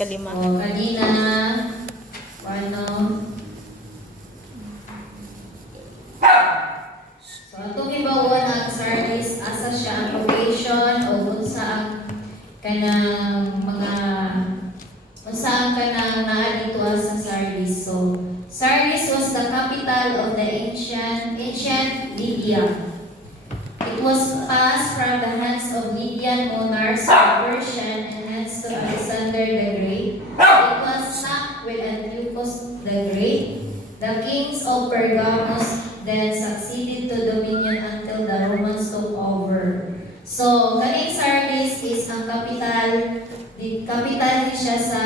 Kalima. Kanina, ano, so itong ibawan ang service, asa siya ang location o unsa ang kanang mga unsa ang kanang naa dito sa Sardis. So, Sardis was the capital of the ancient Lydia. It was passed from the hands of Lydian monarchs to Persian and hands to Alexander the Great. It was sacked with Antiochus the Great. The kings of Pergamos then succeeded to dominion until the Romans took over. So, kaning Sardis is ang capital siya sa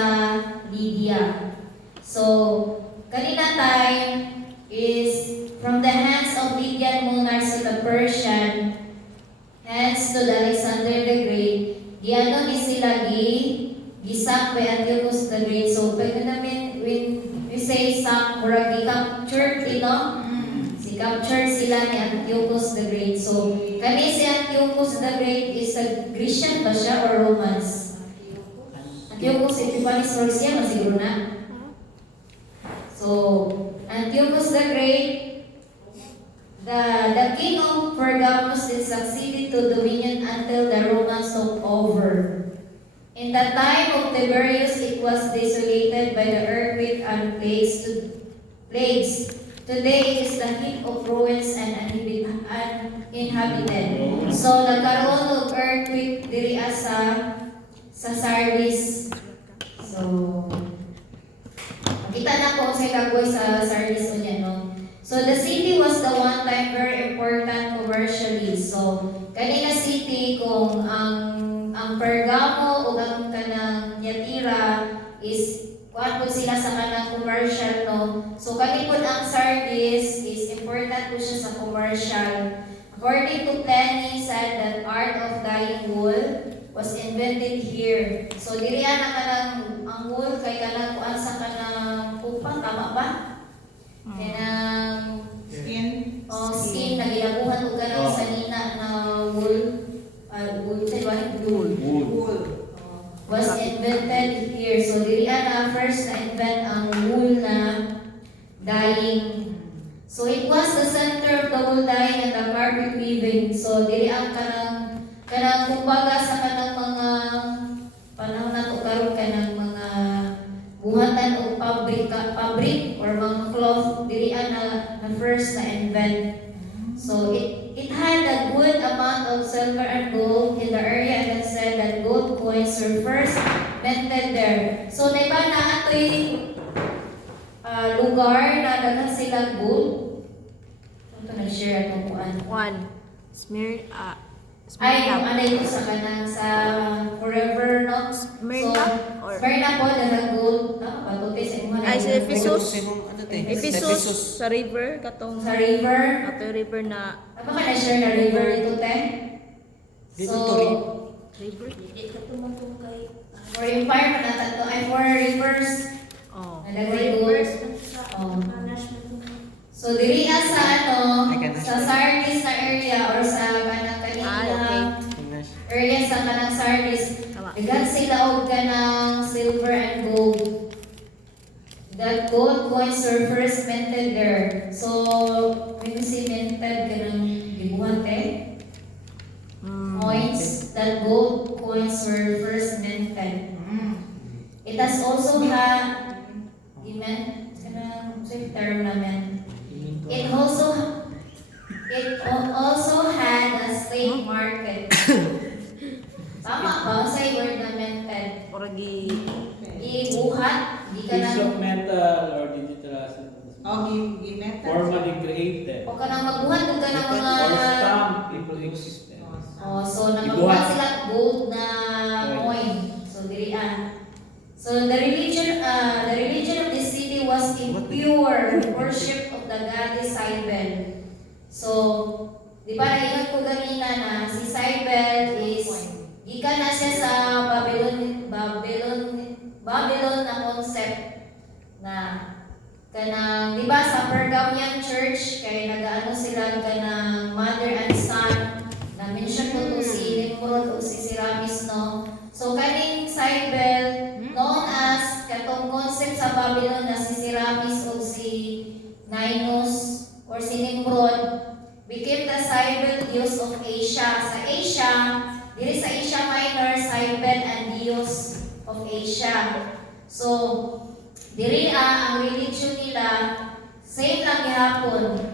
Lydia. So, kanina time is from the hands of Lydian monarchs to the Persian, hands to the Alexander the Great. Giano ni sila gisak by Antiochus the Great. So, pag namin when we say sak, murag gi-captured, si captured sila ni Antiochus the Great. So, kani si Antiochus the Great is a Grecian ba siya or Romans? Antiochus, Epiphanes or siya, masiguro na. So, Antiochus the Great, the king of Pergamos is succeeded to dominion until the Romans took over. In the time of Tiberius, it was desolated by the earthquake and plagues. Today, it is the heap of ruins and uninhabited. So, nagkaroon of earthquake diri sa Sardis. So, kita na po sa kagoy sa Sardis unya, no? So, the city was the one time very important commercially. So, kanina city kung ang Pergamo o ang kanang Thyatira is kuan po sila sa kanang commercial, no? So, kanipod ang Sardis is important po siya sa commercial. According to Pliny, said that art of dyeing wool was invented here. So, diri na kanang ang wool kay kanang kuan sa kanang pupa, tama ba? Kanang Skin. skin na gilabuhan og kanang sanina na wool. Wool. Was invented here. So, diri na first na invent ang wool na dyeing. So, it was the center of the wool dyeing and the carpet weaving. So, diri ang kanang kumbaga sa kanang mga panahon na to karon kanang mga buhatan o pabrik or mga cloth diri na first na invent. So it had a good amount of silver and gold in the area, and it said that gold coins were first minted there. So diba na ato'y lugar na daghan sila gold. Ito nag-share atong kuan. One. Ay, ano ito sa kanang sa forever, no? Smyrna? So, Smyrna po, dahil gold. Patuti sa imuha. Ay, sa Ephesus. Ephesus. Ephesus sa river katong Sa river. ato river na Ano ka na-share na river dito, te? Dito to river. For empire, manatat to. Ay, for rivers. Oh. Nalagay gold. Oh. So, diri sa sa Sardis na area or sa kanang kanina area sa kanang Sardis, daghan sila og kanang silver and gold. The gold coins were first minted there. So, when you say minted, kanang dibuhan, coins, that gold coins were first minted. It has also had, term naman. It also had a slave market. Tama ba sa word na minted? Oragi Ibuhat, di ka Piece of na metal or digital asset. Gimetal. Formally created. o ka nang magbuhat o ka ng mga Or stamp, people existed. so namabuhat sila gold na coin. So dirian. So the religion of this city was impure worship of the goddess Cybele. So di ba naingat ko ganina na si Cybele is gikan na siya sa Babylon na concept na kanang di ba sa Pergamian church kay nagaano sila kanang mother and son na mention ko to si Nimrod o si Seramis, no. So kaning Cybele known as katong concept sa Babylon na si Serapis o si Ninus or si Nimrod became the Cybele Diyos of Asia. Sa Asia, diri sa Asia Minor, Cybele ang Diyos of Asia. So, diri ang religion nila same lang gihapon.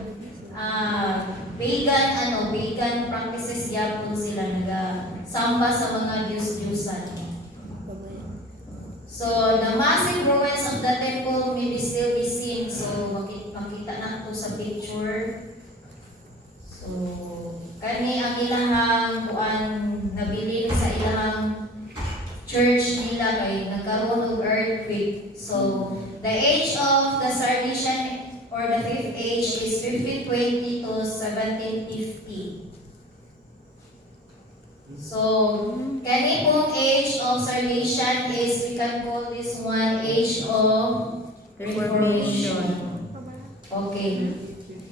Pagan practices gyapon sila nagasamba sa mga Diyos-Diyosan. So, the massive ruins of the temple may be still be seen. So, makita na ito sa picture. So, kani ang ilahang kuan nabilin sa ilahang church nila kay nagkaroon og earthquake. So, the age of the Sardinian or the fifth age is 1520 to 1750. So, kani pong age of Sardition is, we can call this one age of Reformation. Okay.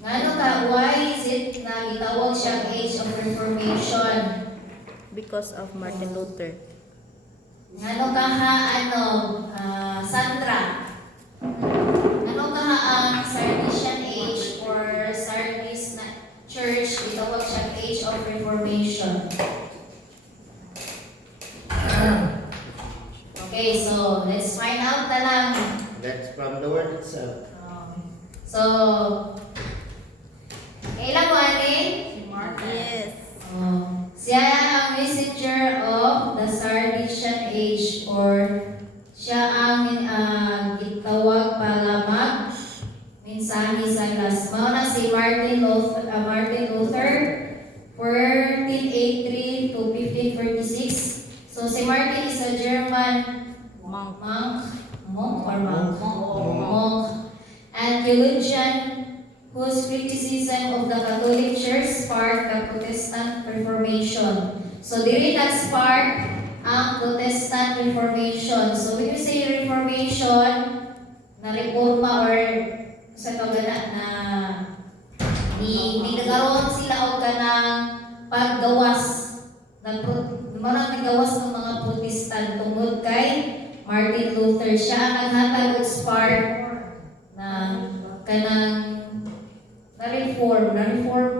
Ngano ka, why is it na gitawag siyang age of Reformation? Because of Martin Luther. Ngano ka ha, Sandra? Ano ka ha ang Sardinian age or Sardis na church, gitawag siyang age of Reformation? Okay, so let's find out na lang. That's from the word itself. So, kailan mo, Ani? Yes. Siya ang messenger of the Sardinian age or siya ang gitawag para mensahe sa last. Mao na si Martin Luther 1483 to 1546. So si Martin is a German monk and theologian whose criticism of the Catholic Church sparked the Protestant Reformation. So diri nag-spark ang Protestant Reformation. So when you say Reformation, na reforma or sa tawagana na ni nagkaroon sila og kanang paggawas marang nagawas ng mga Protestant tungod kay Martin Luther. Siya ang naghatag og spark na kanang na-reform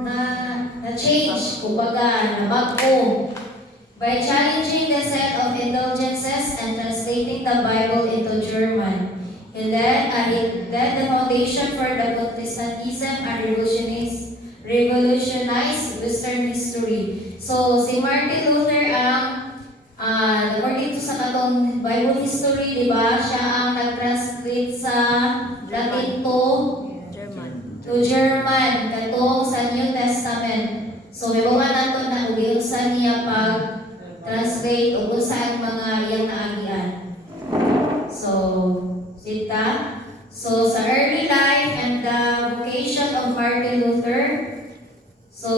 na change, kumbaga, na bago. By challenging the set of indulgences and translating the Bible into German. He led the foundation for the Protestantism and revolutionized Western history. So, si Martin Luther according to sa katong Bible history, di ba, siya ang nag-translate sa Latin to German, katong sa New Testament. So, may mga nato na ugiusan niya pag-translate o kung saan mga iyang naagian. So, sita. So, sa early life and the vocation of Martin Luther, so,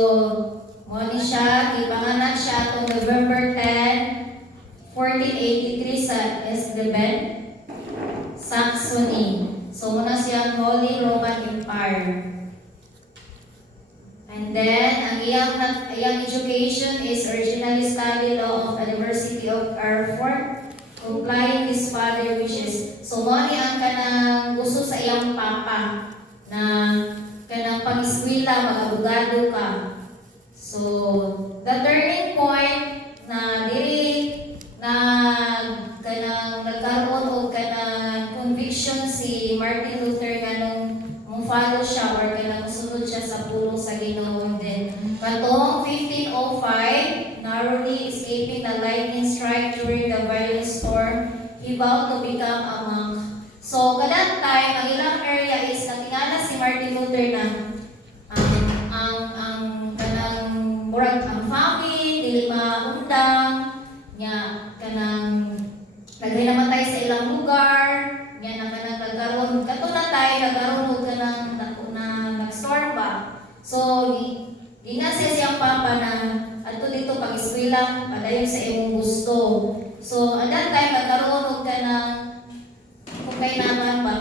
muna siya, ipanganak siya itong November 10, 1483 sa Eisleben, Saxony. So, muna siyang Holy Roman Empire. And then, ang iyang education is originally studied law of the University of Erfurt, complying his father's wishes. So, muna ang kanang gusto sa iyang papa na kanang pang-eskwela, mag-abogado ka. So, the turning point na diri na kanang nagkaroon o kanang conviction si Martin Luther kanang follow siya or kanang sunod siya sa pulong sa Ginoo. And then, katong 1505, narrowly escaping the lightning strike during the violent storm, he vowed to become a monk. So, kada time, ang ilang area is natingala si Martin Luther na ang famine, dili maundang, niya kanang namatay sa ilang lugar, niya na kanang nagkaroon, katulad tayo nagkaroon kanang nag-storm ba. So, di na siya siyang papa na ato dito pag-eskwela, padayon sa imong gusto. So, at that time, nagkaroon kanang kung kailangan ba,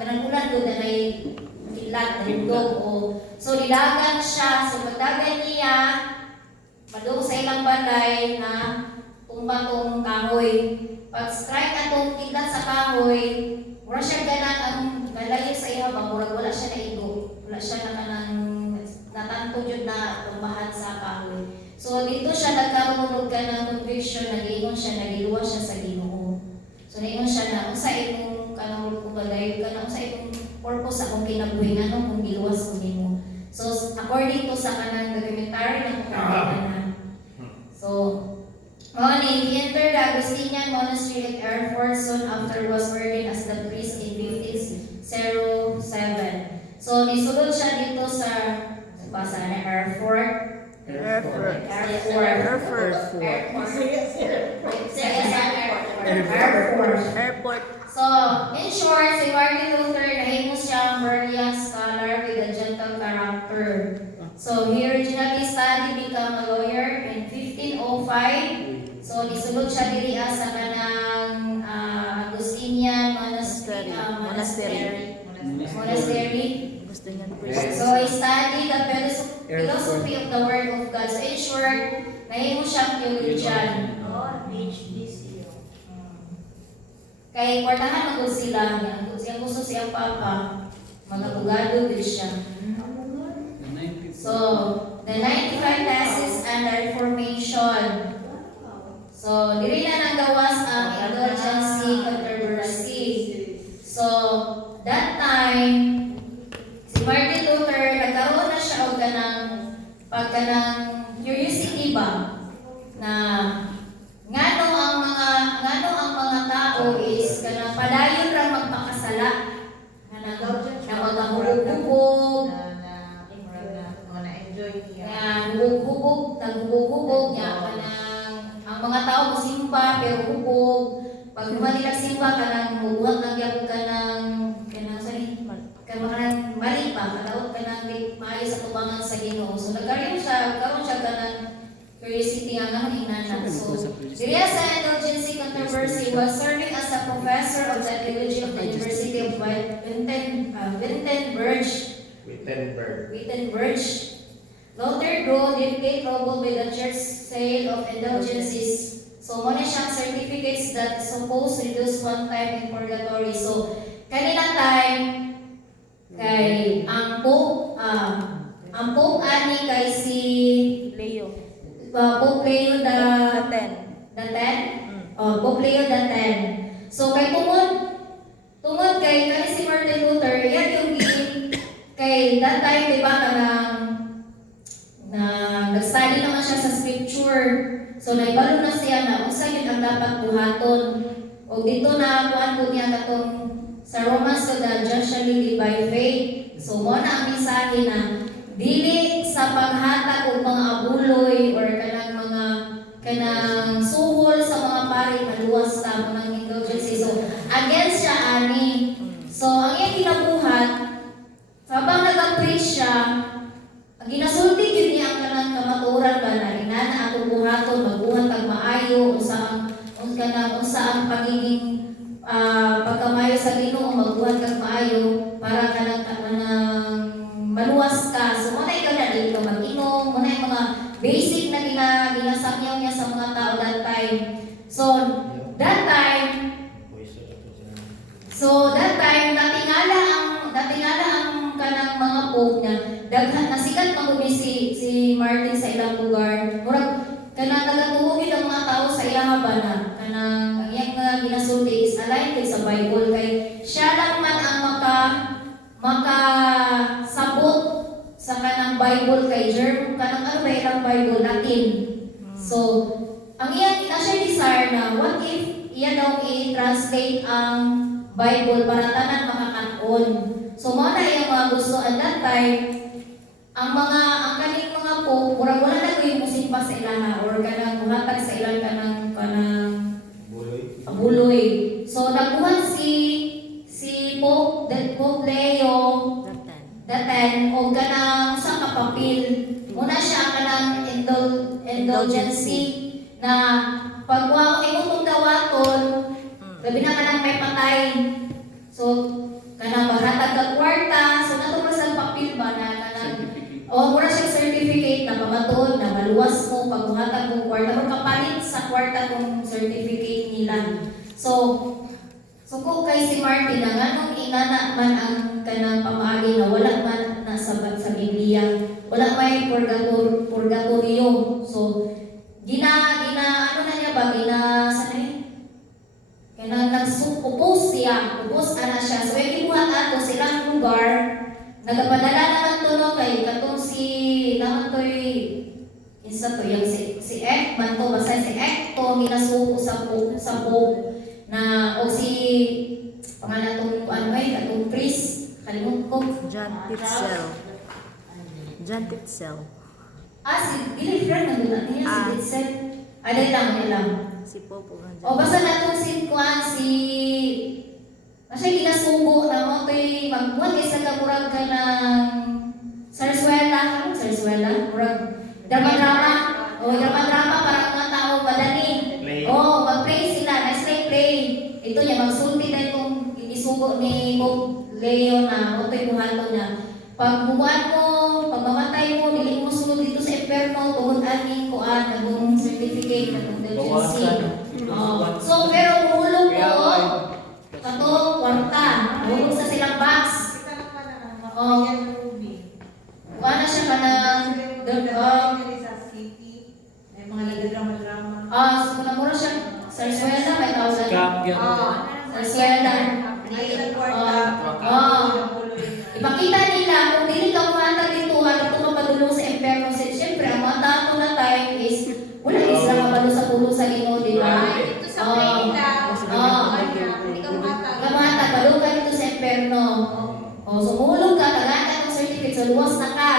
kanang ulan doon na kilat, nalindog o so, nilagan siya. So, pagdagan niya, padung sa ilang balay na tumbatong kahoy. pag strike atong kidlat sa kahoy, wala siya ganan ang nalayo sa iya ba, murag wala siya naigo. Wala siya na kanang natanto jud na tumbahan sa kahoy. So dito siya nagkaroon ka ng conviction, nagiingon siya, nagiluwas siya sa Ginoo. So naingon siya na unsa imong kanang pagdayon ka na unsa imong purpose akong kinabuhi nganong kung giluwas ko nimo. So according to sa kanang documentary na kumpanya. So he entered the Augustinian monastery at Erfurt soon after was ordained as the priest in 1507. So nisulod siya dito sa Erfurt. Erfurt. Airport. So, in short, si Martin Luther nahimo siyang brilliant scholar with a gentle character. So, he originally studied become a lawyer in 1505. So, nisulod siya diri sa kanang Augustinian monastery. Gusto niya So, he studied the philosophy of the Word of God. So, in short, nahimo siyang theologian. Kay kwartahan magod sila niya. Siyang gusto siyang papa, mga abogado din siya. So, the 95 Theses and the Reformation. So, diri na nang gawas ang indulgency controversy. So, that time, si Martin Luther, nagkaroon na siya og kanang curiosity ba na ngano ang mga tao is kanang padayon ra magpakasala kanang magahubog-hubog naghubog niya kanang ang mga tao mosimba pero hubog pag nila simba kanang mubuhat lang gyud kanang mali pa kadaot kanang maayo sa tubangan sa Ginoo. So nagkaroon siya kanang curiosity ang inana. So, diriya sa indulgency controversy was serving as a professor of the theology of the University of Wittenberg. Luther grew deeply troubled with the church sale of indulgences. So, muna siyang certificates that suppose reduce one time in purgatory. So, kanina time, kay ang Pope ani kay si Leo. Pope Leo the 10. Pope Leo the 10. So kay tungod kay kani si Martin Luther, yan yung kay that time di ba na nag-study naman siya sa scripture. So naibalo na siya na unsa gyud ang dapat buhaton. O dito na kuan ko niya katong sa Romans to the just shall live by faith. So mo na ang mensahe na dili sa paghatag og mga abuloy or kanang suhol sa mga pari maluwas ta mo nang indulgency. So against siya ani. So ang iyang kinabuhat habang nag-preach siya, ang ginasulti gyud niya ang kanang kamatuoran ba na inana ako buhaton magbuhat kag maayo unsa ang pagiging pagkamayo sa Ginoo magbuhat kag maayo para kanang maluwas ka. So muna ikaw na dito mag-inom, muna yung mga basic na ginasakyaw niya sa mga tao that time. So that time natingala ang kanang mga pope niya. Daghan nasikat magumi si Martin sa ilang lugar. Murag kanang nagatuhog ang mga tao sa ilang habana. Kanang iyang nga ginasulti is aligned sa Bible kay siya lang man ang makasabot sa kanang Bible kay kanang ano ba ilang Bible Latin. So ang iyang desire na what if iya daw i-translate ang Bible para tanan makakaton. So mo na iyang mga gusto at that time ang kaning mga pope murag wala na koy musimpa sa ilaha or kanang muhatag sa ilang kanang buloy. So nagbuhat si Pope Leo the 10 o kanang sa kapapil. Muna siya kanang indulgency na pagwa imong dawaton labi na kanang may patay. So kanang mahatag ka kwarta. So nato sa papel ba na kanang mura siya certificate na pamatuod na maluwas mo pagbuhatag mong kwarta o kapalit sa kwarta kung certificate nila. So kung kay si Martin na nganong inana man ang kanang pamaagi na wala man nasabat sa Biblia, wala may purgatorio. So ano na niya ba sanay? Kanang upos siya, upos ana siya. So yung ibuhat ato silang lugar, nagapadala naman to no kay katong naman to'y isa to yung si Ek man to basta si Ek to ginasuko sa po na o si pangalan tong katong priest kalimut ko John Titzel. John Titzel. si dili friend nandun natin niya si Titzel aday lang Si Popo ng o basta natong si siya ginasuko na mo to'y magbuhat isa ka murag ka ng Sarsuela murag drama para mga tao madali. Play. Mag-pray sila. Next like pray. Ito niya, magsulti na itong isugo ni Bob Leo na ito'y buhato niya. Pag buwan mo, pag mamatay mo, dili mo sunod dito sa inferno, tuhod aning kuan, nagong certificate, nagong agency. So, pero hulog ko, katong kwarta. Hulog sa silang box. Kuan na siya ka so kunamura siya Sarsuela, may tawag. Scam yan. Sarsuela. Ipakita nila kung dili ka muhatag dito, dito ka padulong sa imperno. Siyempre, ang mga tao na time is wala is lang mabalo sa pulo sa Ginoo, di ba? Ito sa Prenda. Kamuhatag, padulong ka dito sa imperno. Sumulong ka, kaganda ng certificate, so luwas na ka.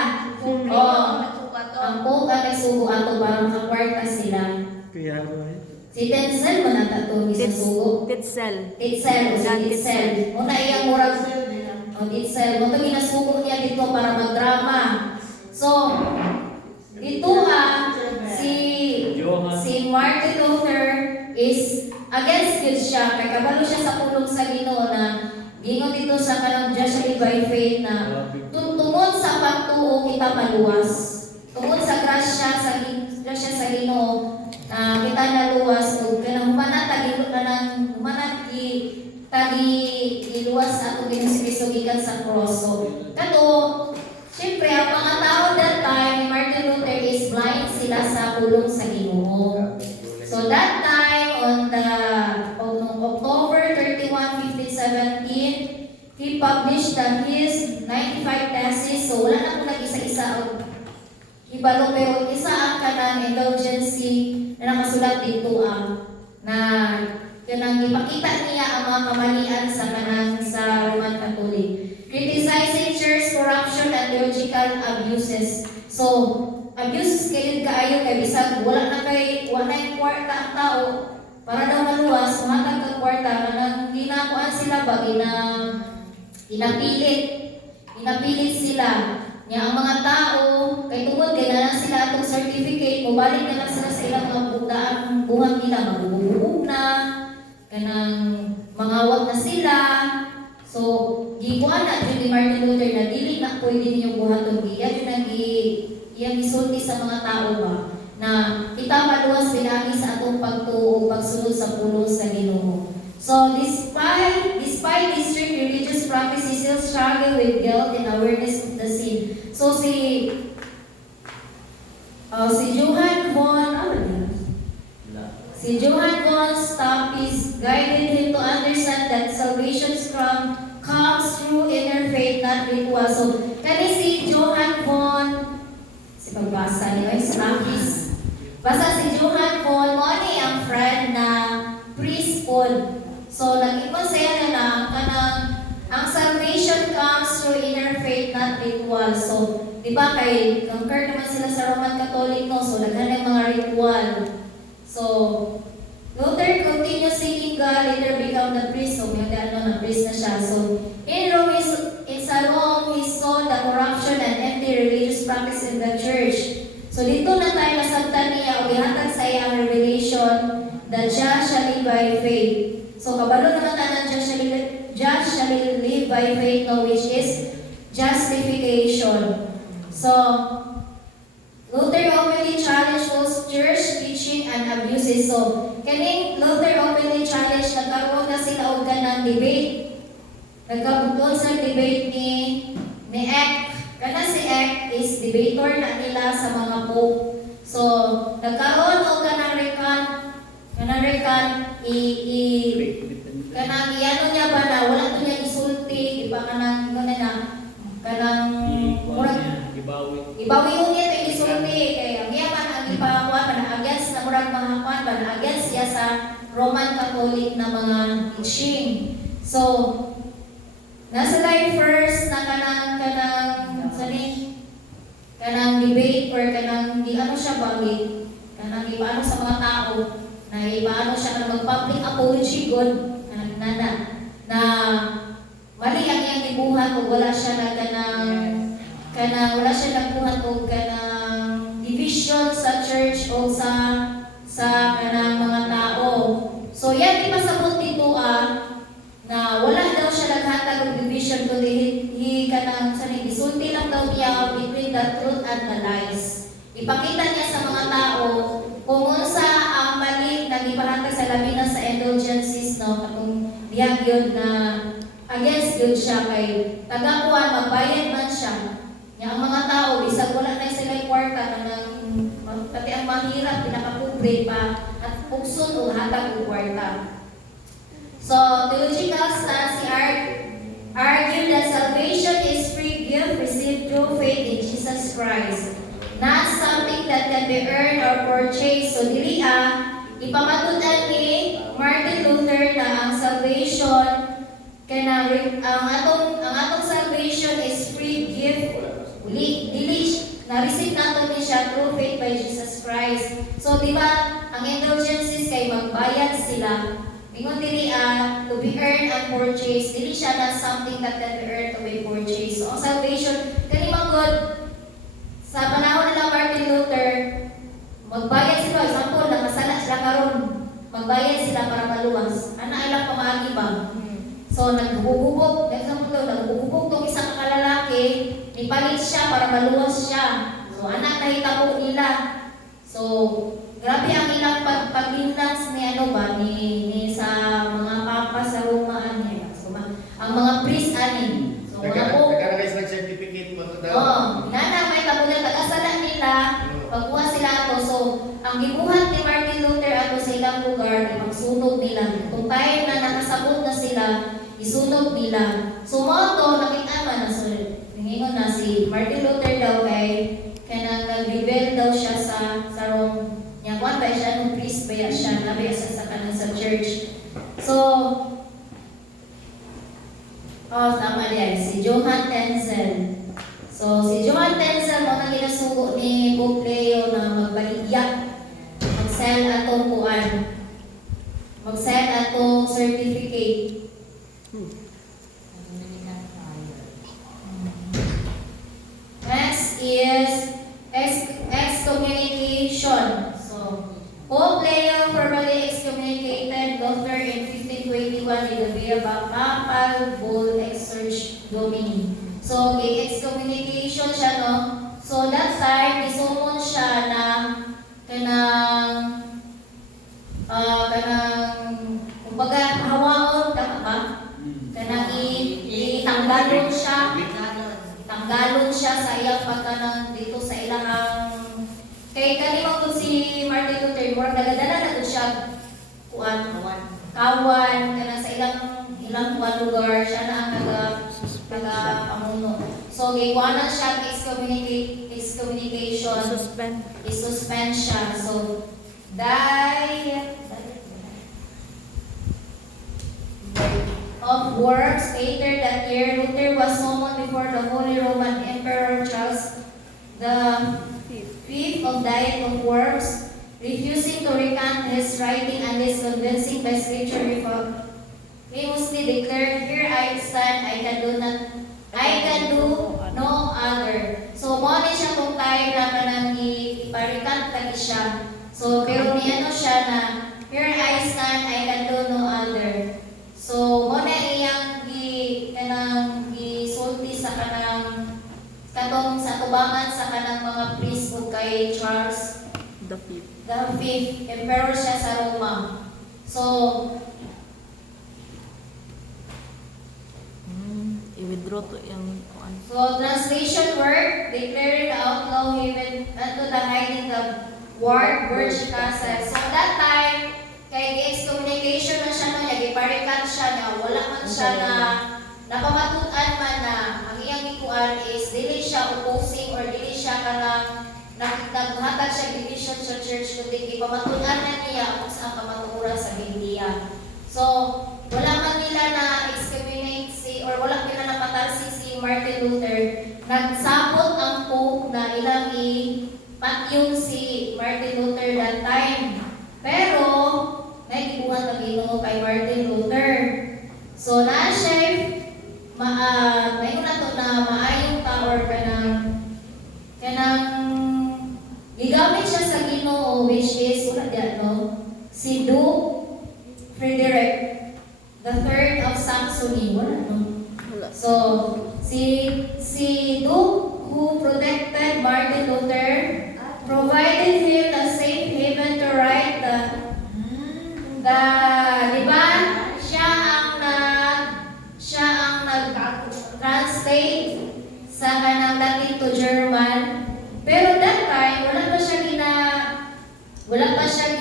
Ang po ka nagsugo ato para makakwarta sila. Kaya ba eh? Si Titzel mo na tato isang sugo. Titzel. Titzel, Muna iyang murag Titzel. Mo to ginasugo niya dito para magdrama. So, dito si Martin Luther is against good siya. Kaya kabalo siya sa pulong sa Ginoo na gingon dito sa kanang justly by faith na tungod sa pagtuo kita maluwas. Tungod sa grasya sa Ginoo kita naluwas ug kanang humanat giluwas ato Ginoo si Kristo gikan sa cross. So kato syempre ang mga tao that time Martin Luther is blind sila sa pulong sa Ginoo. So that time on October 31, 1517 he published his 95 theses. So wala na po nag-isa-isa ibalo pero isa ang kanang indulgency na nakasulat dito na kanang ipakita niya ang mga kamalian sa Roman Catholic, criticizing church corruption and theological abuses. So abuses kayo kaayo kay bisag wala yung kwarta ang tao para daw maluwas matag ka kwarta kanang ginakuan sila ba inapilit sila niya ang mga tao kay tungod kay na sila atong certificate mobalik na lang sila sa ilang mga buhat nila magbubuhog na kanang mangawat na sila. So gikuan na jud ni Martin Luther na dili na pwede ninyong buhaton iyang isulti sa mga tao ba na kita maluwas pinagi sa atong pagtuo pagsunod sa pulong sa Ginoo. So despite these strict religious practices, still struggle with guilt and awareness of the sin. So si Johann von Staupitz guided him to understand that salvation's comes through inner faith, not ritual. So kani si Johann von pagbasa niyo Staupitz. Basta si Johann von Moni ang friend na priest pod. So, nag-ipon siya na ang salvation comes through inner faith, not ritual. So, di ba kay concur naman sila sa Roman Catholic, no? So, naghanap mga ritual. So, Luther continued seeking God, later become the priest. So, may na priest na siya. So, in Rome, he saw the corruption and empty religious practice in the church. So, dito na tayo nasabtan niya o ihatag sa iyang revelation, the just shall live by faith. So, kabalo naman tayo ng just shall live by faith, no, which is justification. So, Luther openly challenged false church teaching and abuses. So, kaning Luther openly challenged challenge, nagkaroon na sila og kanang debate. Nagkabuton sa debate ni Ek. Kana si Ek is debater na nila sa mga pope. So, nagkaroon og kanang rekan kanang iyano niya ba na wala to niya isulti, iba kanang kanang murag ibawi niya to isulti kay ang iya man ang ipakuan man against na murag mga kuan man against siya sa Roman Catholic na mga teaching. So, nasa live first na kanang debate or kanang di ano siya bangit, kanang ipaano sa mga tao na ipaano siya kanang mag-public apology god na mali ang iyang gibuhat o wala siya wala siya nagbuhat o kanang division sa church o sa kanang mga tao. So yan ipasabot dito na wala daw siya naghatag og division kundi kanang isulti lang daw niya between the truth and the lies. Ipakita niya sa mga tao kung unsa ang mali na gipahatag sa labi na sa indulgences no katong diha gyud na against gyud siya kay tagakuan magbayad man siya. Nya ang mga tao bisag wala na sila kwarta kanang pati ang mahirap pinakapobre pa at pugson og hatag og kwarta. So, theological stance argued that salvation is free gift received through faith in Jesus Christ, not something that can be earned or purchased. So, dili ipamatudan ni Martin Luther na ang salvation ang atong salvation is free gift. Dili na-receive nato ni siya through faith by Jesus Christ. So, di ba, ang indulgences kay magbayad sila. Ingon dili to be earned and purchased. Dili siya na something that can be earned to be purchased. So, ang salvation, kani manggod, sa panahon nila Martin Luther, magbayad sila. Example, nakasala sila karon, magbayad sila para maluwas. Ano ilang pamaagi ba? So, naghubog, example, naghubog tong isang kalalaki, nipalit siya para maluwas siya. So, anak nahitabo nila. So, grabe ang ilang paglinlans ni ni sa mga papa sa Roma niya. So, ang mga priest ani. So, mga po. Nagkaroon ng certificate mo ito daw. Oo. Nana, may tabunan. Pag-asala nila, pagkuha sila ato. So, ang gibuhat ni Martin Luther ato sa ilang lugar, magsunog nila. Kung time na nakasabot na sila, isunog nila. So, mga to, nakita man na. So, hingon na si Martin Luther daw kaya nag-rebel daw siya sa Rome. Yang one ba siya nung priest ba siya nabi sa kanan sa church. So, tama diyan si Johann Tetzel. So, si Johann Tetzel mo nang ginasugo ni Pope Leo na magbaligya, mag-sell atong kuan, mag-sell atong certificate. Next is excommunication. Pope Leo formally excommunicated Luther in 1521 with the Papal Bull Exsurge Domini. So, excommunication siya, no? So, that time, isumon siya na kumbaga, hawaon, tama ba? Kanang itanggalon siya. Tanggalon siya sa iyang pagkanang dito sa ilang kay kanimang kung si Martin Luther, murag dagadala na doon siya kawan, kanang sa ilang lugar, siya na ang taga-pamuno. So, gaywanan siya excommunication. Isuspend siya. So, of works later that year, Luther was summoned before the Holy Roman Emperor Charles the Fifth of Diet of Works, refusing to recant his writing unless convincing by scripture reform. He mostly declared, "Here I stand, I can do no other." So, mo ni siya kung tayo na kanang iparikant lagi siya. So, pero niano siya na, "Here I stand, I can do no other." So, mo na iyang gisulti sa kanang katong sa tubangan sa kanang mga priest o kay Charles The fifth. the Fifth, emperor siya sa Roma. So, Groto yung kuan. So, translation work, declaring the outlaw haven unto the hiding the ward, Birch Castle. So, that time, kay excommunication man siya niya, giparikat siya niya, wala man siya na napamatutan man na ang iyang ikuan is dili siya opposing or dili siya kanang naghatag siya division sa church kundi gipamatutan na niya kung saan kamatuoran sa Biblia. So, wala man nila na excommunicate or wala nila napatalsi si Martin Luther, nagsabot ang Pope na ilang ipatyong si Martin Luther that time. Pero, may gibuhat ang Ginoo kay Martin Luther. So, na siya, may una to na maayong tower kanang gigamit siya sa Ginoo, which is, wala diyan, no? Si Duke Frederick the Third of Saxony, wala, no? Wala. So, si Duke who protected Martin Luther provided him a safe haven to write di ba? Siya ang nag-translate sa kanang Latin to German. Pero that time, wala pa siya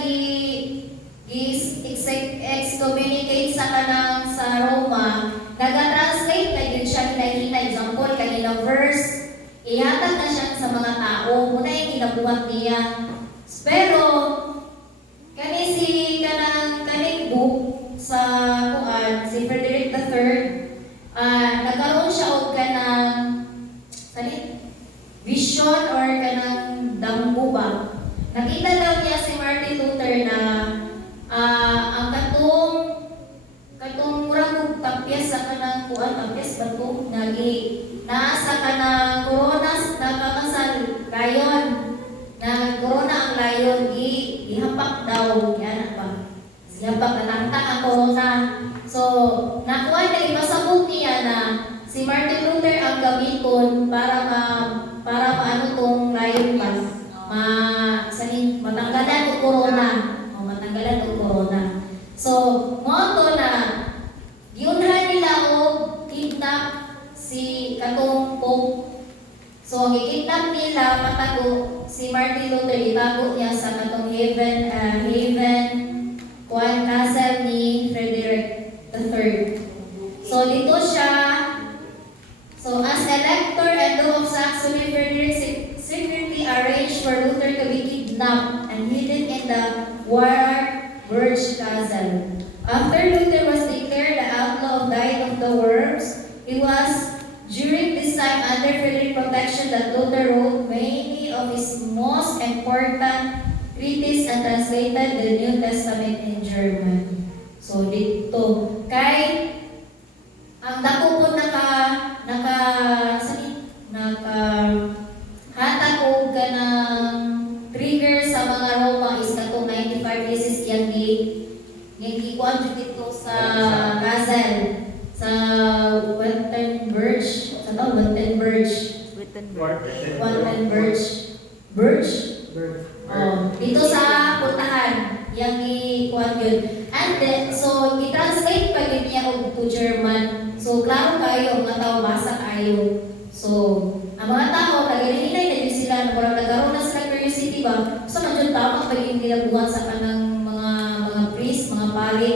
excommunicate sa kanang sa Roma. Nag-translate na yun siya hinahina. Example, kanina verse, ihatag na siya sa mga tao. Muna yung ginabuhat niya. Pero, kaning book sa kuan, si Frederick III, nagkaroon siya og kanang vision or kanang damgo ba. Nakita daw niya si Martin Luther na ang katong murag tapyas sa kanang kuan, tapyas ba to nasa kanang coronas nakakasal layon na corona ang layon ihampak daw yan pa ihampak natangta ang corona. So nakuha na ipasabot niya na si Martin Luther ang gamiton para maano tong layon pa matanggalan o corona. So, moto na giunhan nila og kidnap si katong Pope. So, gikidnap nila matago si Martin Luther, itago niya sa katong Haven kuan castle ni Frederick III. So, dito siya. So, as elector and Duke of Saxony, Frederick secretly arranged for Luther to be kidnapped and hidden in the Birch Castle. After Luther was declared the outlaw of Diet of the Worms, it was during this time under Frederick's protection that Luther wrote many of his most important treatises and translated the New Testament in German. So dito kay ang dako po hatag og kanang trigger sa mga Roma is katong 95 thesis yang gikuan jud dito sa castle sa Wittenberg. Dito sa puntahan yang gikuan yun. And then so i-translate pa gid niya og to German. So klaro kayo ang mga tao basa kayo. So ang mga tao naghihinay na yun sila na nagkaroon na sila curiosity ba? So medyo tama pa yung ginabuhat sa kanang mga priest, mga pari.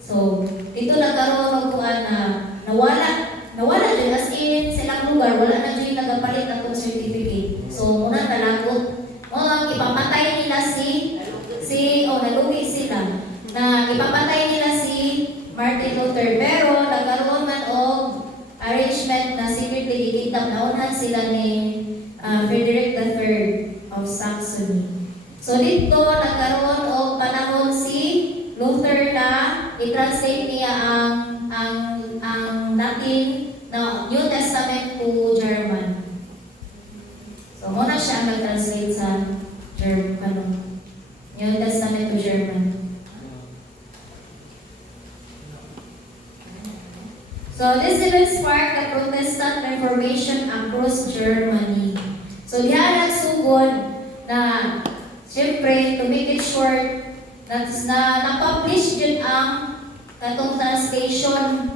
So dito nagkaroon ng kuan na nawala dyan as in sa ilang lugar, wala na dyan nagapalit ng certificate. So muna nalagot. Ipapatay nila naluwi sila na ipapatay nila si Martin Luther. Pero nagkaroon man og arrangement na secretly gikidnap naunan sila ni Frederick III of Saxony. So dito nagkaroon og panahon si Luther na i-translate niya ang Latin na New Testament to German. So muna siya nag-translate sa New Testament to German. So this event sparked the Protestant Reformation across Germany. So diha nagsugod na siyempre to make it short na na-publish yun ang katong translation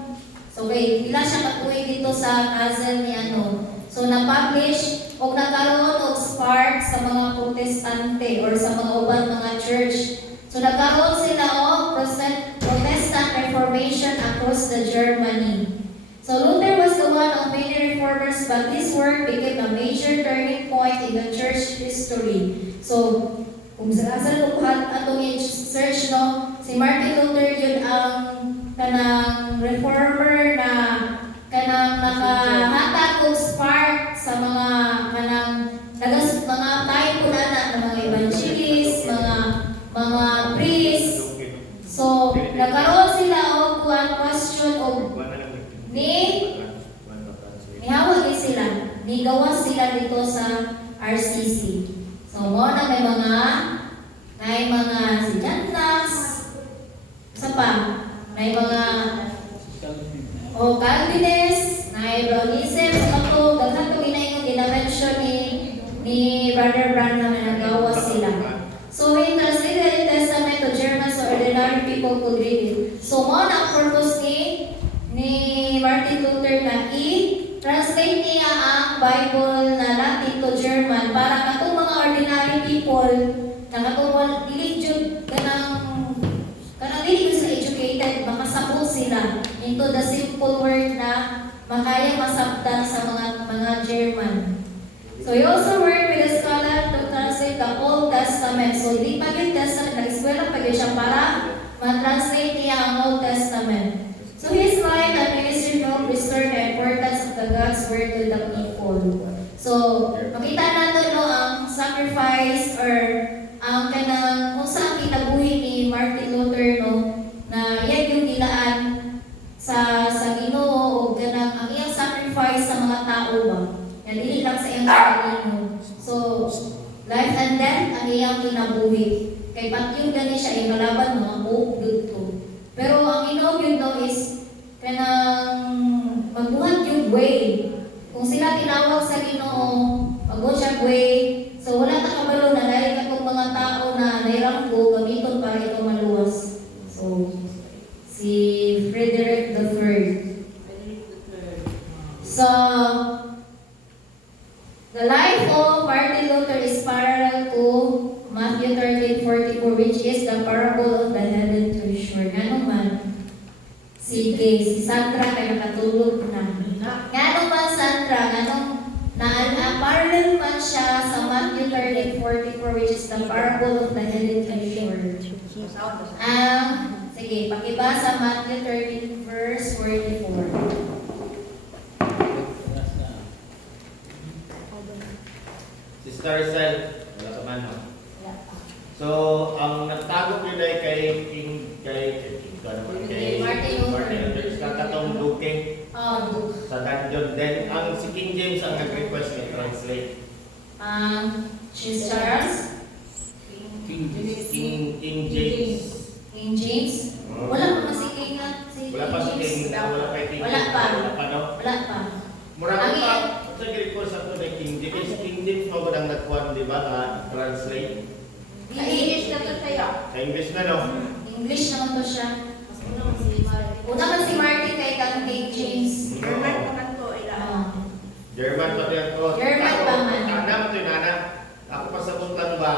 So kay ila siya katuig dito sa cousin ni ano. So na-publish o nagkaroon og spark sa mga protestante or sa mga ubang mga church. So nagkaroon sila og Protestant Reformation across the Germany. So Luther was the one of many reformers, but this work became a major turning point in the church history. So kung sa lukuhan atong search no, si Martin Luther yun ang kanang reformer na kanang nakahatag og spark sa mga kanang mga tayo po na mga evangelist, mga priest. So nagkaroon sila og question og Nihawag din sila, nigawas sila dito sa RCC. So, mo na may mga si John Knox, sa pa, may mga Calvinist, may Brownism, so daghan to ginaingon dinamention ni Brother Branham na nagawas sila. So, when translated in Testament to German, so ordinary people could read it. So, mo na ang purpose ni Martin Luther na i-translate niya ang Bible na Latin to German para katong mga ordinary people na katong dili jud kanang dili sila educated, makasabot sila into the simple word na makaya masabtan sa mga German. So he also worked with a scholar to translate the Old Testament. So di pa yung Testament, nag-eskwela pa yun siya para ma-translate niya ang Old Testament. So his life and ministry helped restore the importance of the God's word to the people. So makita natin no ang sacrifice or ang kanang kung saan kinabuhi ni Martin Luther no na yan yung nilaan sa Ginoo o kanang ang iyang sacrifice sa mga tao ba. Yan dili lang sa iyang sarili. So life and death ang iyang kinabuhi. Kay patyong gani siya imalaban mga hope dito. Pero ang Ginoo yun daw is kanang magbuhat yung way. Kung sila tinawag sa Ginoo, magbuhat siya way. So wala ta kabalo na dahil katong mga tao na nairanggo gamiton para ito maluwas. So si Frederick III. So the life of Martin Luther is parallel to Matthew 13:44, which is the parable of the heaven treasure. Nga naman, si Sandra kay nakatulog na. Nga naman Sandra, parallel man siya sa Matthew 13:44, which is the parable of the heaven treasure. Sige, pakibasa Matthew 13 verse 44. Sister Cell, wala ka man, no? So, ang nagtago yun ay kay Martin Luther. Kakatong Duque sa dungeon. Then, ang si King James ang nag-request na translate. She's Charles? King James. King James? Wala pa si King Wala pa si King, wala pa King. Wala pa. No? Wala pa. Mura pa, sa request ako na King James. King James mo ang nagkuhan, di ba, na translate? English na to tayo. Sa English na, no? English naman to siya. Una man si Martin kay kang King James. German pa man to, German pa rin ako. German pa man. Anak mo ito, nana. Ako pa sa puntang ba,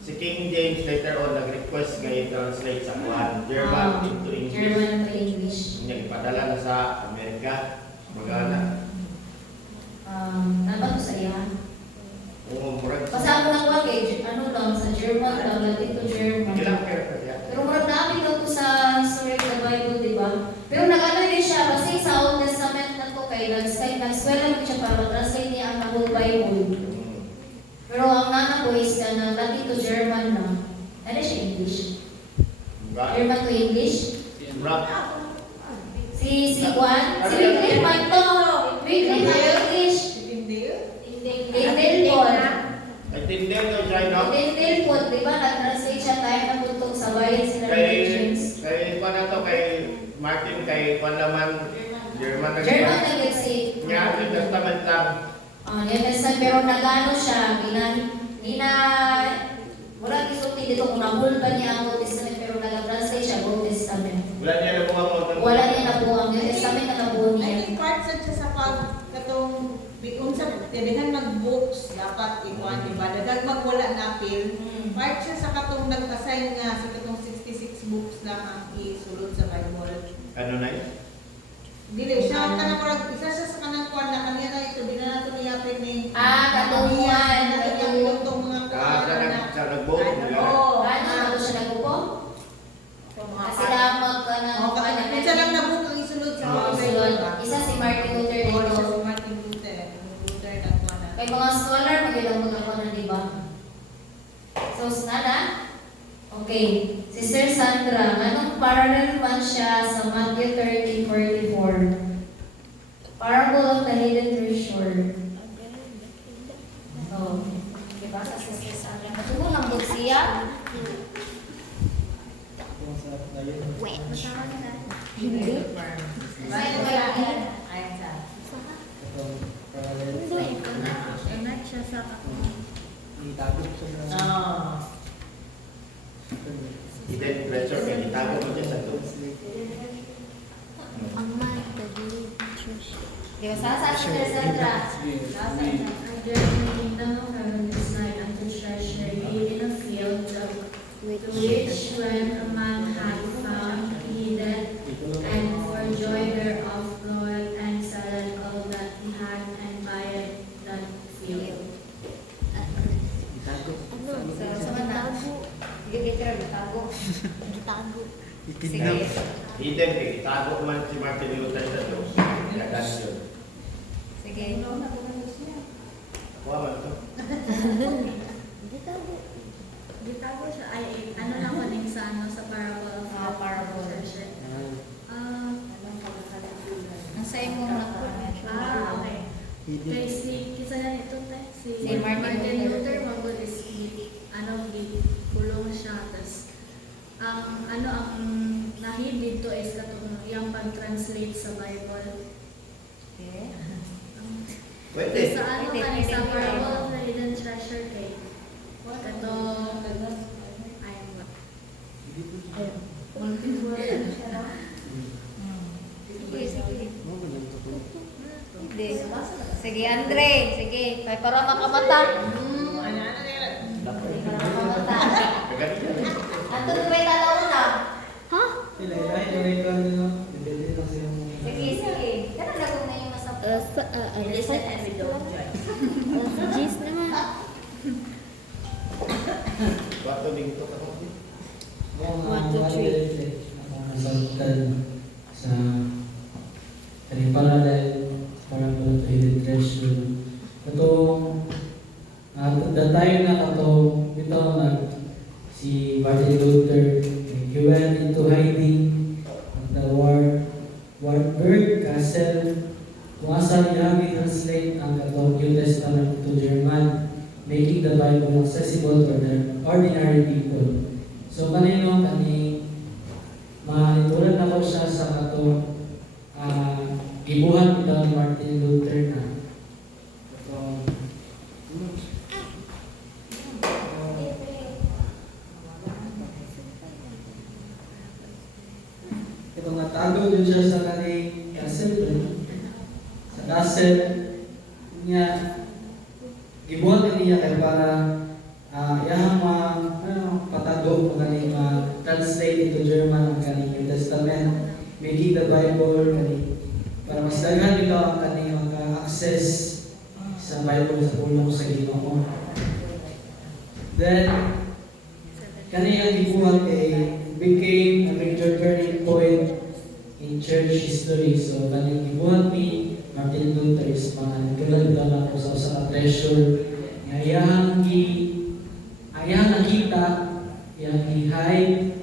si King James later on nag-request ngayon translate sa Juan. German into English. German to English. Ipadala na sa Amerika. Magana. Naba to sa iya? Oo, murag. Basta ako lang wag eh, ano lang, sa German lang, Latin to German. Ilang pera siya? Pero murag namin lang to sa story of the Bible, di ba? Pero nag-ano din siya, kasi sa Old Testament na to, kay nag-swell lang siya para ma-translate niya ang whole Bible. Pero ang nana ko is na Latin to German lang. Ano siya English? German to English? Si Juan? Si Wycliffe man to. Wycliffe na English. Tindil po. Tindil daw siya, no? Tindil po, di ba? Nag-translate siya tayo na putok sa bayan sila ng James. Kay pa na to, kay Martin, kay Panlaman, German na German na Gexi. Nga, New Testament lang. New Testament, pero nagano siya, wala kisulti dito kung nahul ba niya ang Old Testament, pero nag-translate siya Old Testament. Wala niya nabuhang mo. Wala niya nabuhang New Testament. Tinihan mag-books, dapat ikuan, diba? Dadag magwala na apil. Part siya sa katong nag-assign nga, sa katong 66 books lang ang isulod sa Bible. Ano na yun? Dili, siya kanang murag, isa siya sa kanang kuan na kanya na ito, di na nato niyapin ni... Katunguhan. Itong mga kuan na... Sa nag-vote nila. Oo. Ano ako siya nagpupo? Kasi lamang ka na Isa lang na book ang isulod sa mga Bible. Bible. Isa si Martin Luther Oo, dito. siya si Martin Luther. Luther nagkuan na. Kay mga scholar, magilang mga ako na, di ba? So, Nana? Okay. Sister Sandra, anong parallel man siya sa Matthew 13:44? Parable of the hidden treasure. Oh, di ba? Kasi Sister Sandra, matuto lang po siya. Hindi. Sa'yo ba yan? Ayan siya. Enak siya sa Oo. Hidden treasure, kaya itago mo dyan sa doon. Ang magdadili. Di ba? Sa Sister Sandra? Sige. Under the kingdom of heaven is like unto treasure hid in a field, which when a man had found, he hid, and for joy thereof goeth and selleth all that he had, and buyeth that field. Sa matago. Gitago. Gitago. Sige. Hidden, kaya itago man si Martin Luther sa doon. Kagan yun. Sige. Kuha man ito. Gitago. Gitago siya, ay, ano lang ko din sa, sa parable of Parable. treasure. Ang sa imong nakuha. Okay. Kay kisa na ito, si Si Martin Luther. Magod is, kulong siya, tas, ang nahid dito is katong yung pag-translate sa Bible. Okay. Pwede. Sa ano Pwede, ka pwede, sa pwede. parable of the hidden treasure kay katong ayun ba? Hindi. Sige, Andre. Sige. Kaya para makamata. Ano yan? Para makamata. Kagan yun. Ato na ba yung talaw na? Ha? Sige, sige. Ganun na kung ngayon nasa... Listen and we don't judge. Gis naman. Kwarto dito ka mo. 1, 2, 3. Nasalitan sa parallel para po ito hidden treasure. Katong the time na katong bitaw na si Martin Luther, he went into hiding at the Wartburg Castle. Kung asa niya translate ang katong New Testament to German, making the Bible accessible to the ordinary people. So kanino maitulan na ko siya sa katong gibuhat ng Martin Luther na katong itong natago din siya sa kaning castle sa castle niya gibuhat niya kay para iyang patago kung kaning translate into German ang kaning New Testament, making the Bible kaning para mas daghan ito ang kaning maka-access sa Bible sa pulong sa Ginoo. Then kaning ang gibuhat kay became a major turning point in church history. So kaning gibuhat ni Martin Luther is mga nagkaroon na ko sa treasure nga iyang nakita, iyang i-hide,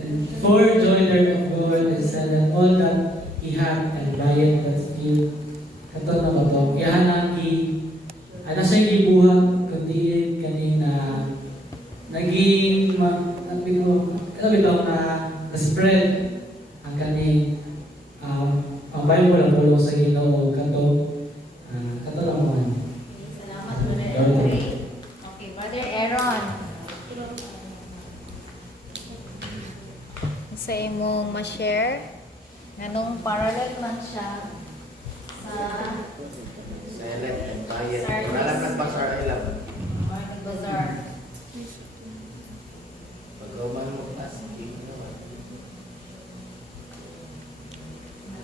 and for joy thereof goeth and selleth all that he had and buyeth that field. Kato na ba ito? Iyang ano siya gibuhat kundi kanina naging na-spread ang kaning ang Bible ang pulong sa Ginoo kato naman. Salamat, Brother Andre. Okay, Brother Aaron. Sa imong ma-share, nganong parallel man siya Silent and quiet. Wala lang nagbasar ay lang. Bazaar. Pag roman mo class, hindi mo naman.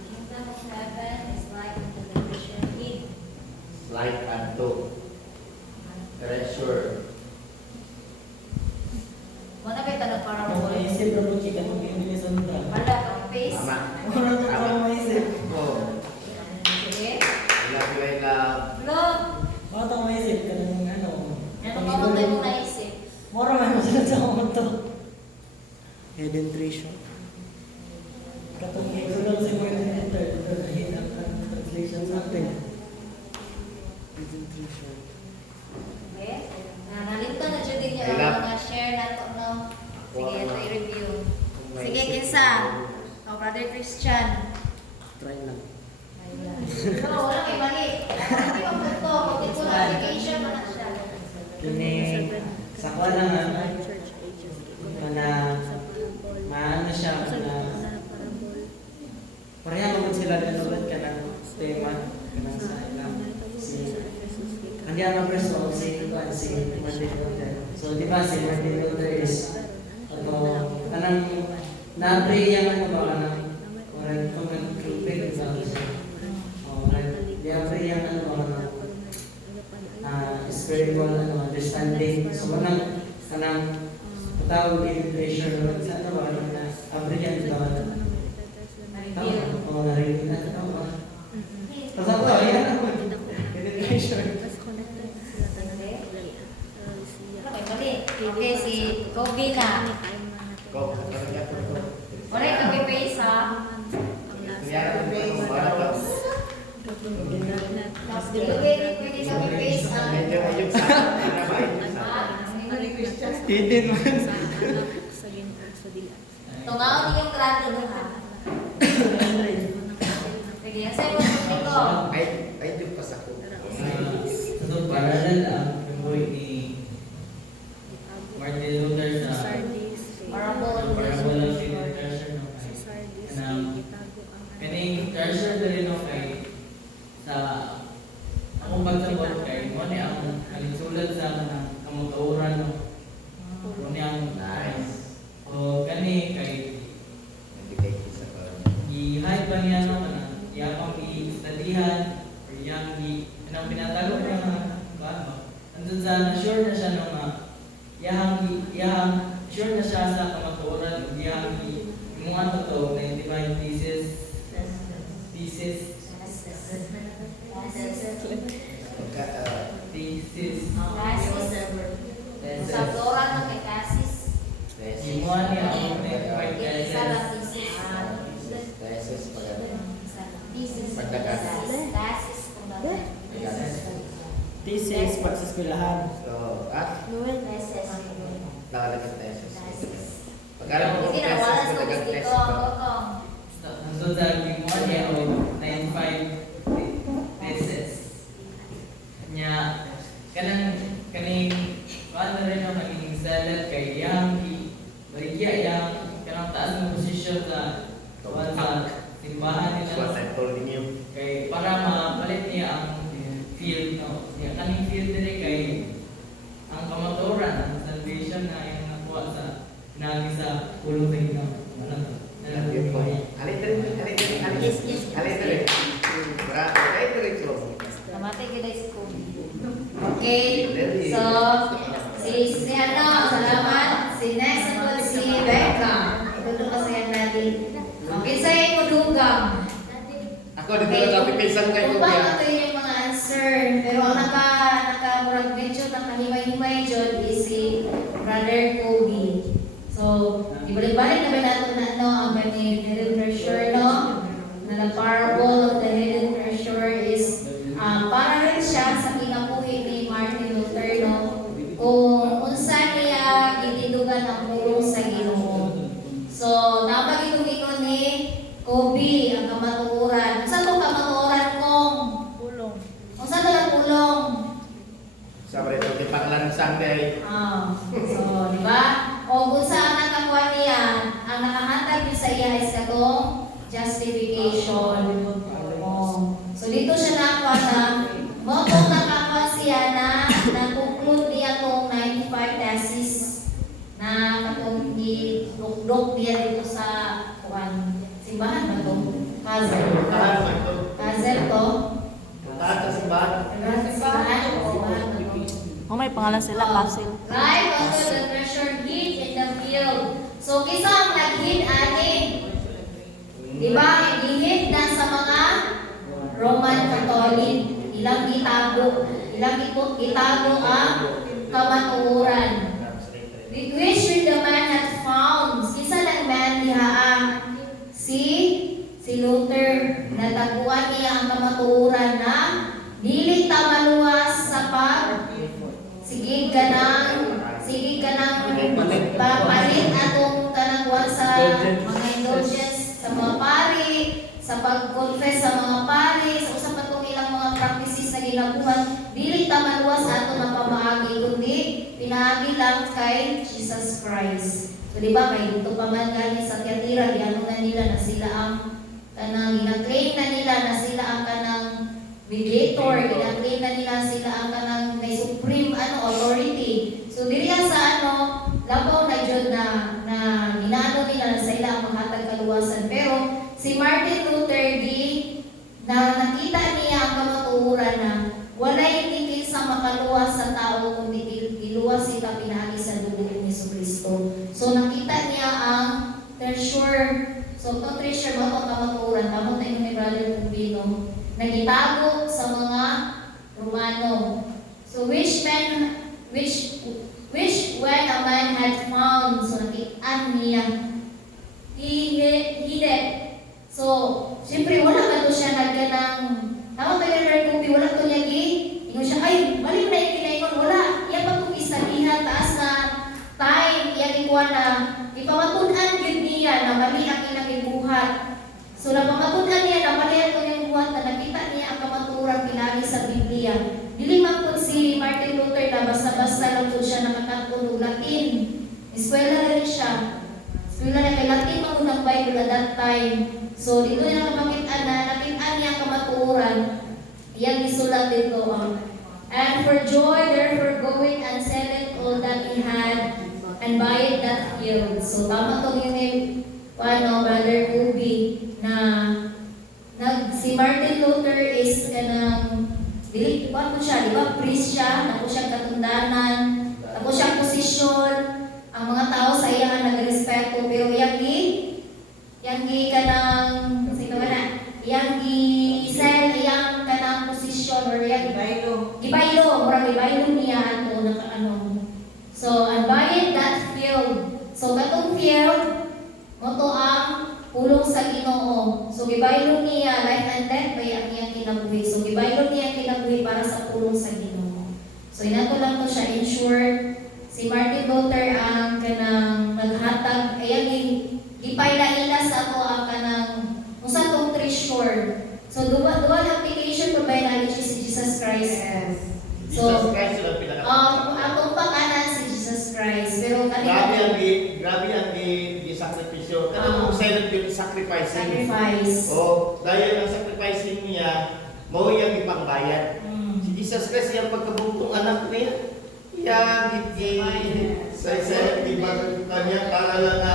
Kingdom of heaven is like unto the Christian king. Like unto. Treasure. Muna kayo tanong para Ang mo. maisip na po chika ng Indonesian ka. Wala kang face. Tama. Ano to ang maisip? Oo. Sige. Ilagay lang. Vlog. Bakit ang maisip ka ng ano? Ano ka mo tayo mong naisip? Mura man mo sila sa kumunto. Hidden treasure. Katong Exodus si Martin Luther, hidden translation sa atin. Hidden treasure. Okay. Nalimtan na dyan din yung Kailan? mga share na to, no? Sige, ito i-review. Kung may Sige, isip kinsa? mo. Oh, Brother Christian. Try lang. Pero wala kay mali. Hindi mo po to. Kung ito application, mana siya. Kini sa kwa lang na maano siya na pareha mo sila ganun ka ng tema kanang sa ilang si hindi ang preso si Martin Luther. So di ba si Martin Luther is kanang na-pray yung ano ba kanang orang kung nag-pray sa siya. Di-pray yung ano ba spiritual understanding. So kanang tawag din treasure sa ano ba na abriyan ito. Na-review. Oo, narinig na ito. Tapos ako, ayan ako. Treasure. Wala kay mali. Okay, si Kobe na. Ko, ano nga to? Wala yung copy-paste, ha? Kaya kung para daw. Pwede copy-paste, ha? Medyo ayun sa ano ba ayun sa Ano Christian? Hidden man. Tungaon yung trato nun, ha? Sige, yan sa'yo mo ko. ay yung pasako. So, parallel ang memory ni Martin Luther sa Parable. parable of hidden treasure no kay kaning treasure dali no kay sa akong pagsabot kay mo ni ang kalisulat sa kanang kamutauran no mo ni ang Nice. o kani kay Nabigay ko sa karon. i-hide ba niya no kanang iyang i-studyhan or iyang kanang pinatago niya nga ba andun sa sure na siya no nga iyang sure na siya sa kamatuoran ug iyang imungan to na divine thesis thesis Sa Dora ng kay Cassis. imungan niya ang divine Isa lang thesis thesis. Tesis pag Thesis. Pagdagat. Cassis. Kung bakit. thesis pag sa eskwelahan So, Thesis. nakalagay tesis. Thesis. Pag-alam mo Hindi na tesis, wala sa pagdagat gusto tesis ko. pa. Botong. andun sa imungan niya o 95 thesis nya kaning paano rin ang kaning salad kay yang baligya yang kanang taas ng posisyon sa kawan sa simbahan That's what nila I'm telling you. kay para mapalit niya ang field no niya kaning field dire kay ang kamaturan ang salvation na yung nakuha sa nagi sa pulong sa Ginoo wala Alin dali. Alin dali. Berapa? Alin dali ko. Namatay kita sa Kobe. Okay. So, si ano, salamat. Si next naman si Becca. Ito kasi natin. Okay, sa'yo mo dugang. Ako dito na napipisan kay Kung Kuya. paano ito yung mga answer. Pero ang naka-murag medyo, nakahimay-himay dyan is si Brother Kobe. So, ibalik-balik na ba natin na ano, ang ganyan hidden treasure, no? Na the parable of the hidden treasure is para rin siya sa kinabuhi ni Martin Luther, no? Kung unsa niya gitindugan ang pulong sa Ginoo. So, napag-itungingon ni Kobe ang kamatuoran. Unsa to kamatuoran kong? Pulong. Unsa to ang pulong? Sabi ito, di panglansang day. So, di ba? O kung saan nakakuha niya, ang nakahatag niya sa iya is katong justification. So, dito Puzzle. Puntahan mo ito. Puzzle to. Puntahan sa simbahan. Oh, may pangalan sila, Puzzle. Right unto the treasure hid in the field. So, kisa ang nag-hid ani. Di ba? Gihid na sa mga Roman Catholic. Ilang itago ang kamatuoran. Which when the man had found, kisa lang man diha si Luther, nataguan niya ang kamatuoran na dili ta maluwas sa sige ka ng papalit atong tanagwan sa mga indulgence sa mga pari, sa pag-confess sa mga pari, sa usap atong ilang mga practices na ginabuhat, dili ta maluwas ato na pamaagi kundi pinaagi lang kay Jesus Christ. So di ba kay dito pa man gani sa Tiatira, giano na nila na sila ang kanang gina-claim na nila na sila ang kanang mediator, gina-claim na nila sila ang kanang may supreme authority. So diri sa labaw na jud na ginano nila na sila ang maghatag kaluwasan. Pero si Martin Luther na nakita niya ang kamatuoran na walay hindi sa makaluwas sa tao kundi iluwas sila pinaagi sa dugo ni Jesucristo. So nakita niya ang treasure. So itong treasure mo itong kamatuoran, tamo tayo ni Brother Pubino, nagitago sa mga Romano. So which when a man had found, so nakitaan niya, he did. So, siyempre wala ka to siya nagkanang, tama ba yung kupi, wala to niya ingon siya, ay, balik na yung kinaingon, wala, iya pa kong isabihan, taas na time, iya ikuha na, ipamatunan yun niya na mali ang ilang ibuhat. So, napamatunan niya na mali ang ilang ibuhat na nakita niya ang kamaturan pinagi sa Biblia. Dili man po si Martin Luther na basta-basta lang po siya nakakatulog Latin. Eskwela na rin siya. Eskwela na kay Latin magunang Bible at that time. So dito niya nakapakitaan na nakitaan niya ang kamatuoran. Iyang isulat dito and for joy therefore going and selling all that he had and buying that field. So tama to yung Brother Ubi na si Martin Luther is kanang dili pa po siya, di ba? Priest siya, napo siyang katundanan, napo siyang posisyon, ang mga tao sa iya nagrespeto, pero yang kanang sino ba na? Yang sell iyang kanang posisyon or yang gibaylo, murag gibaylo niya ato nakaano. So, and buying that field. So, katong field, moto ang pulong sa Ginoo. So gibaylo niya life and death ba ang iyang kinabuhi. So gibaylo niya ang kinabuhi para sa pulong sa Ginoo. So inato lang to siya in short. Si Martin Luther ang kanang naghatag ayang gipaylaila sa ato ang kanang usa tong treasure. So dual application pa ba na si Jesus Christ. Yes. Jesus Christ ang pinaka. Atong pakanan si Jesus Christ. Pero Grabe ang sakripisyo. Kanang silent yung sacrificing. sacrifice. Dahil ang sacrificing niya, mo yung ipangbayad. Si Jesus Christ yung pagkabungtong anak niya. Sa isa, di ba kanya para lang na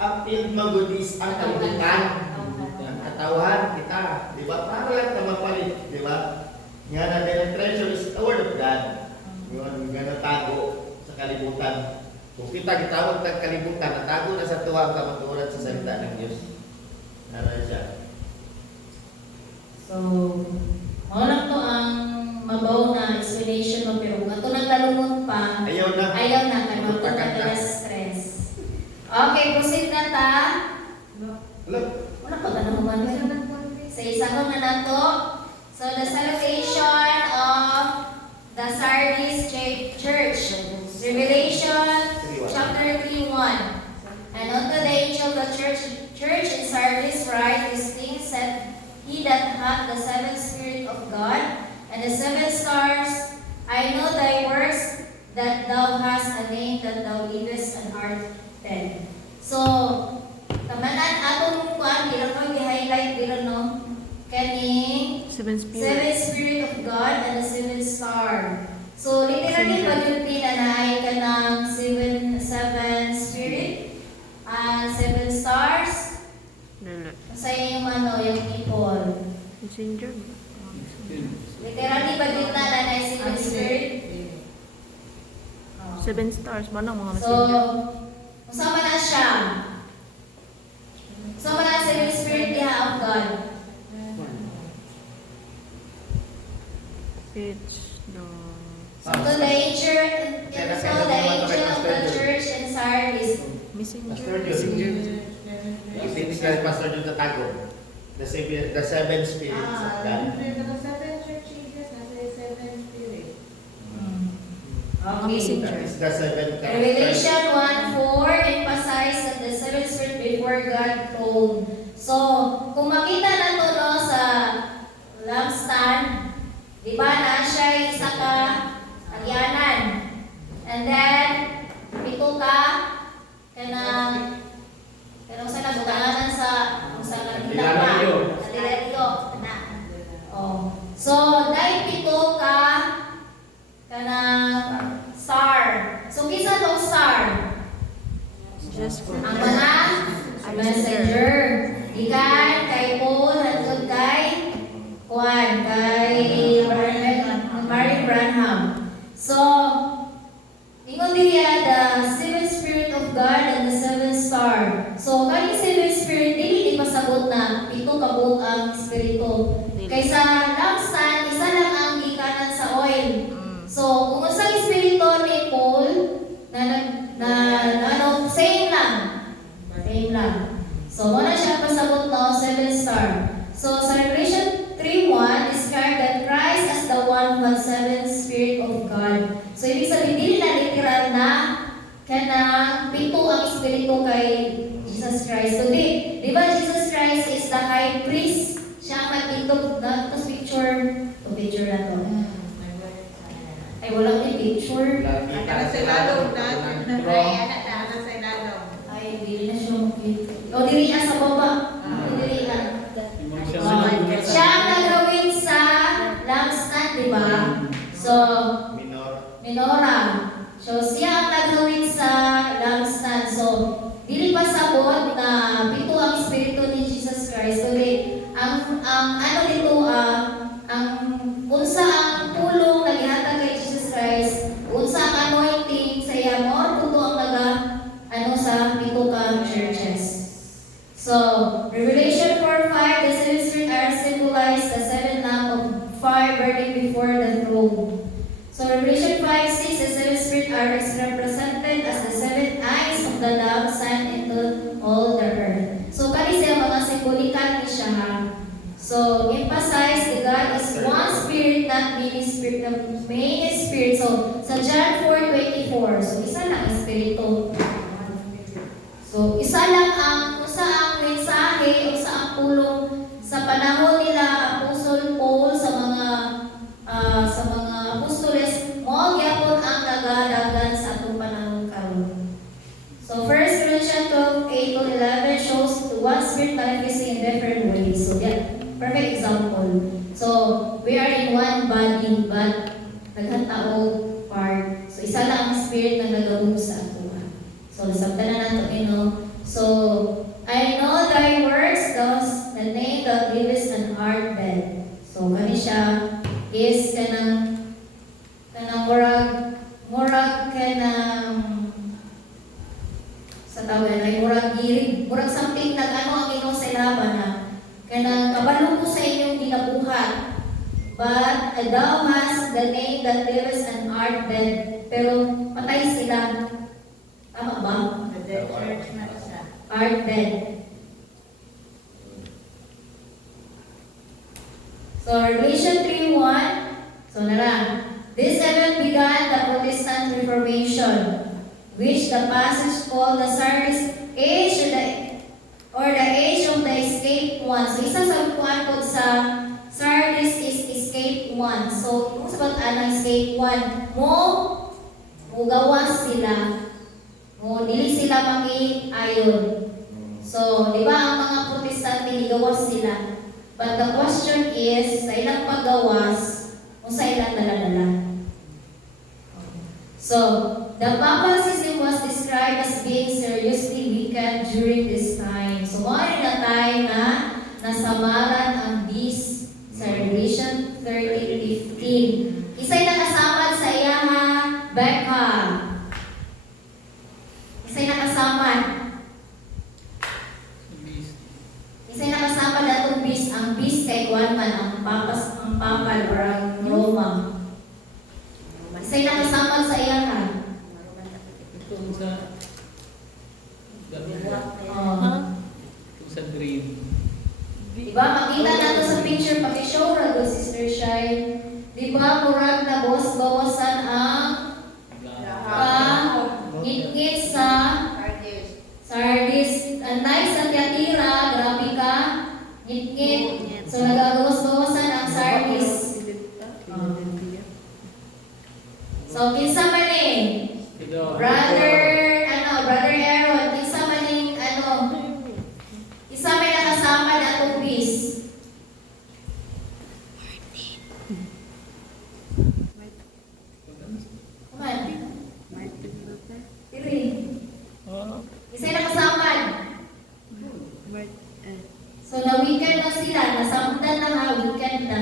kapil magudis ang kalibutan. Ang katawan kita. Di ba? Para lang na mapalit. Di ba? Nga na din ang treasure is the word of God. Yun, nga natago sa kalibutan. Kung kita gitawag ng kalibutan, natago na sa tuwang kamaturan sa salita ng Diyos. Ano siya? So, lang to ang mabaw na explanation mo, pero kung ito naglalunod pa, Ayaw na. kaya magpapagod stress. Okay, proceed na ta. Wala pa ka naman. Sa isa ko na nato. So, the celebration of the Sardis Church. Revelation chapter 3:1. And unto the angel of the church in Sardis write these things, said he that hath the seventh Spirit of God and the seven stars. I know thy works, that thou hast a name, that thou livest and art dead. So, tamanan atong kuan dira ko i-highlight dira no. Kaning Seven Spirit. seven Spirit of God and the seven star. So, literally, pag-unti na naay ka ng seven spirit, seven stars. Sa yung Messenger. Literally ba yun na nanay seven spirit? Oh. 7 stars ba ng mga So, messenger? kasama na siya. Kasama na seven spirit niya of God. Page the So, to the angel of the church in Sardis. messenger. Pastor Jun. Technical Pastor Jun Tatago. The seven spirits of God. Seven church ages, nasa seven spirit. Okay. That is the seven Revelation 1:4 emphasize that the seven spirit before God throne. So, kung makita na to no, sa lampstand, di ba na siya isa ka agyanan. And then, pito ka kanang sa nabutanganan sa Dilaryo. na. Oh. So, dahil pito ka kanang star. So, kisa tong star? Just for Ang mga messenger. Ikan kay Paul hangtod kay Juan, kay Mary Branham. So, ingon diya the seven spirit of God and the seven star. So, kani seven spirit dili di pasabot na pito ka buok ang espiritu. Kaysa lampstand isa lang ang gikanan sa oil. So, kung sa espiritu ni Paul same lang. Same lang. So, muna siya pasabot no, 7 star. So, sa Revelation 3:1, describe that Christ as the one who has 7 Spirit of God. So, ibig sabihin, hindi na literal na kanang pito ang Espiritu kay Jesus Christ. So, di ba Jesus Christ is the high priest? Siya ang nagpintog na ito picture na to. Ay, walang may picture. Nasa ilalong na. Ay, anak na, nasa ilalong. Ay, dili na siya makita. O, dili na sa baba. Dili na. Siya ang nagawin sa lampstand, di ba? So, menorah. So, siya ang nagawin sa lampstand. So, dili pa sabot na pito ang espiritu ni Jesus Christ. Kundi, ang ano dito, ang unsa ang pulong naghihatag kay Jesus Christ, unsa ang anointing sa iya mo, tuto ang sa pito ka churches. So, Revelation 4:5, the seven spirits are symbolized the seven lamp of fire burning before the throne. So, Revelation 5:6, the seven spirits are represented as the seven eyes of the lamp sent into all the earth. So, kani siya mga simbolikan ni siya ha. So, emphasize the God is one spirit, not many spirit, the main spirit. So, sa John 4:24, so isa lang espiritu. So, isa lang usa ang mensahe, usa ang pulong sa panahon nila Apostle Paul sa mga apostoles, mo gyapon ang nagadagan sa atong panahon karon. So, 1 Corinthians 12:8-11 shows the one spirit manifesting in different ways. So, yeah, perfect example. So, we are in one body, but naghatao part. So, isa lang ang spirit na nagawog sa ato. So, sabta na nato So, I know thy works, thus the name that livest and art dead. So, kani siya is kanang murag kanang sa tawag ay murag girig, murag something nag-ano ang Ginoo sa ilaban na kanang kabalo ko sa inyong ginabuhat. But thou hast the name that livest and art dead. Pero patay sila. Tama ba? The church na siya. Art dead. So, Revelation 3:1. So, this event began the Protestant Reformation, which the passage called the Sardis Age or the Age of the Escaped One. So, isa sa kuan po sa Sardis is Escaped One. So, kung sabat ang Escaped One, gawas sila. Dili sila maki-ayon. So, di ba ang mga Protestante gawas sila? But the question is, sa ilang paggawas, o sa ilang dala-dala? So, the papal system was described as being seriously weakened during this time. So, mga na tayo na nasamaran ang this ang bis kay kuan man ang papal or ang Roma. Say nakasama sa iyahan. Itong sa Oh. itong sa green. Diba, makita nato sa picture, pakishow ra go Sister Shine. Diba, murag na bawas-bawasan ang ngit-ngit sa sardis. Ang nice sa Tiatira, grabe ka, ngit-ngit. So, nagabawas-bawasan ang sardis. So, kinsa man eh? Brother Aaron, kinsa man yung isa may nakasama na atong bis. Kuman. Diri. Isa yung nakasama. So na weekend na sila, nasamdan na nga weekend na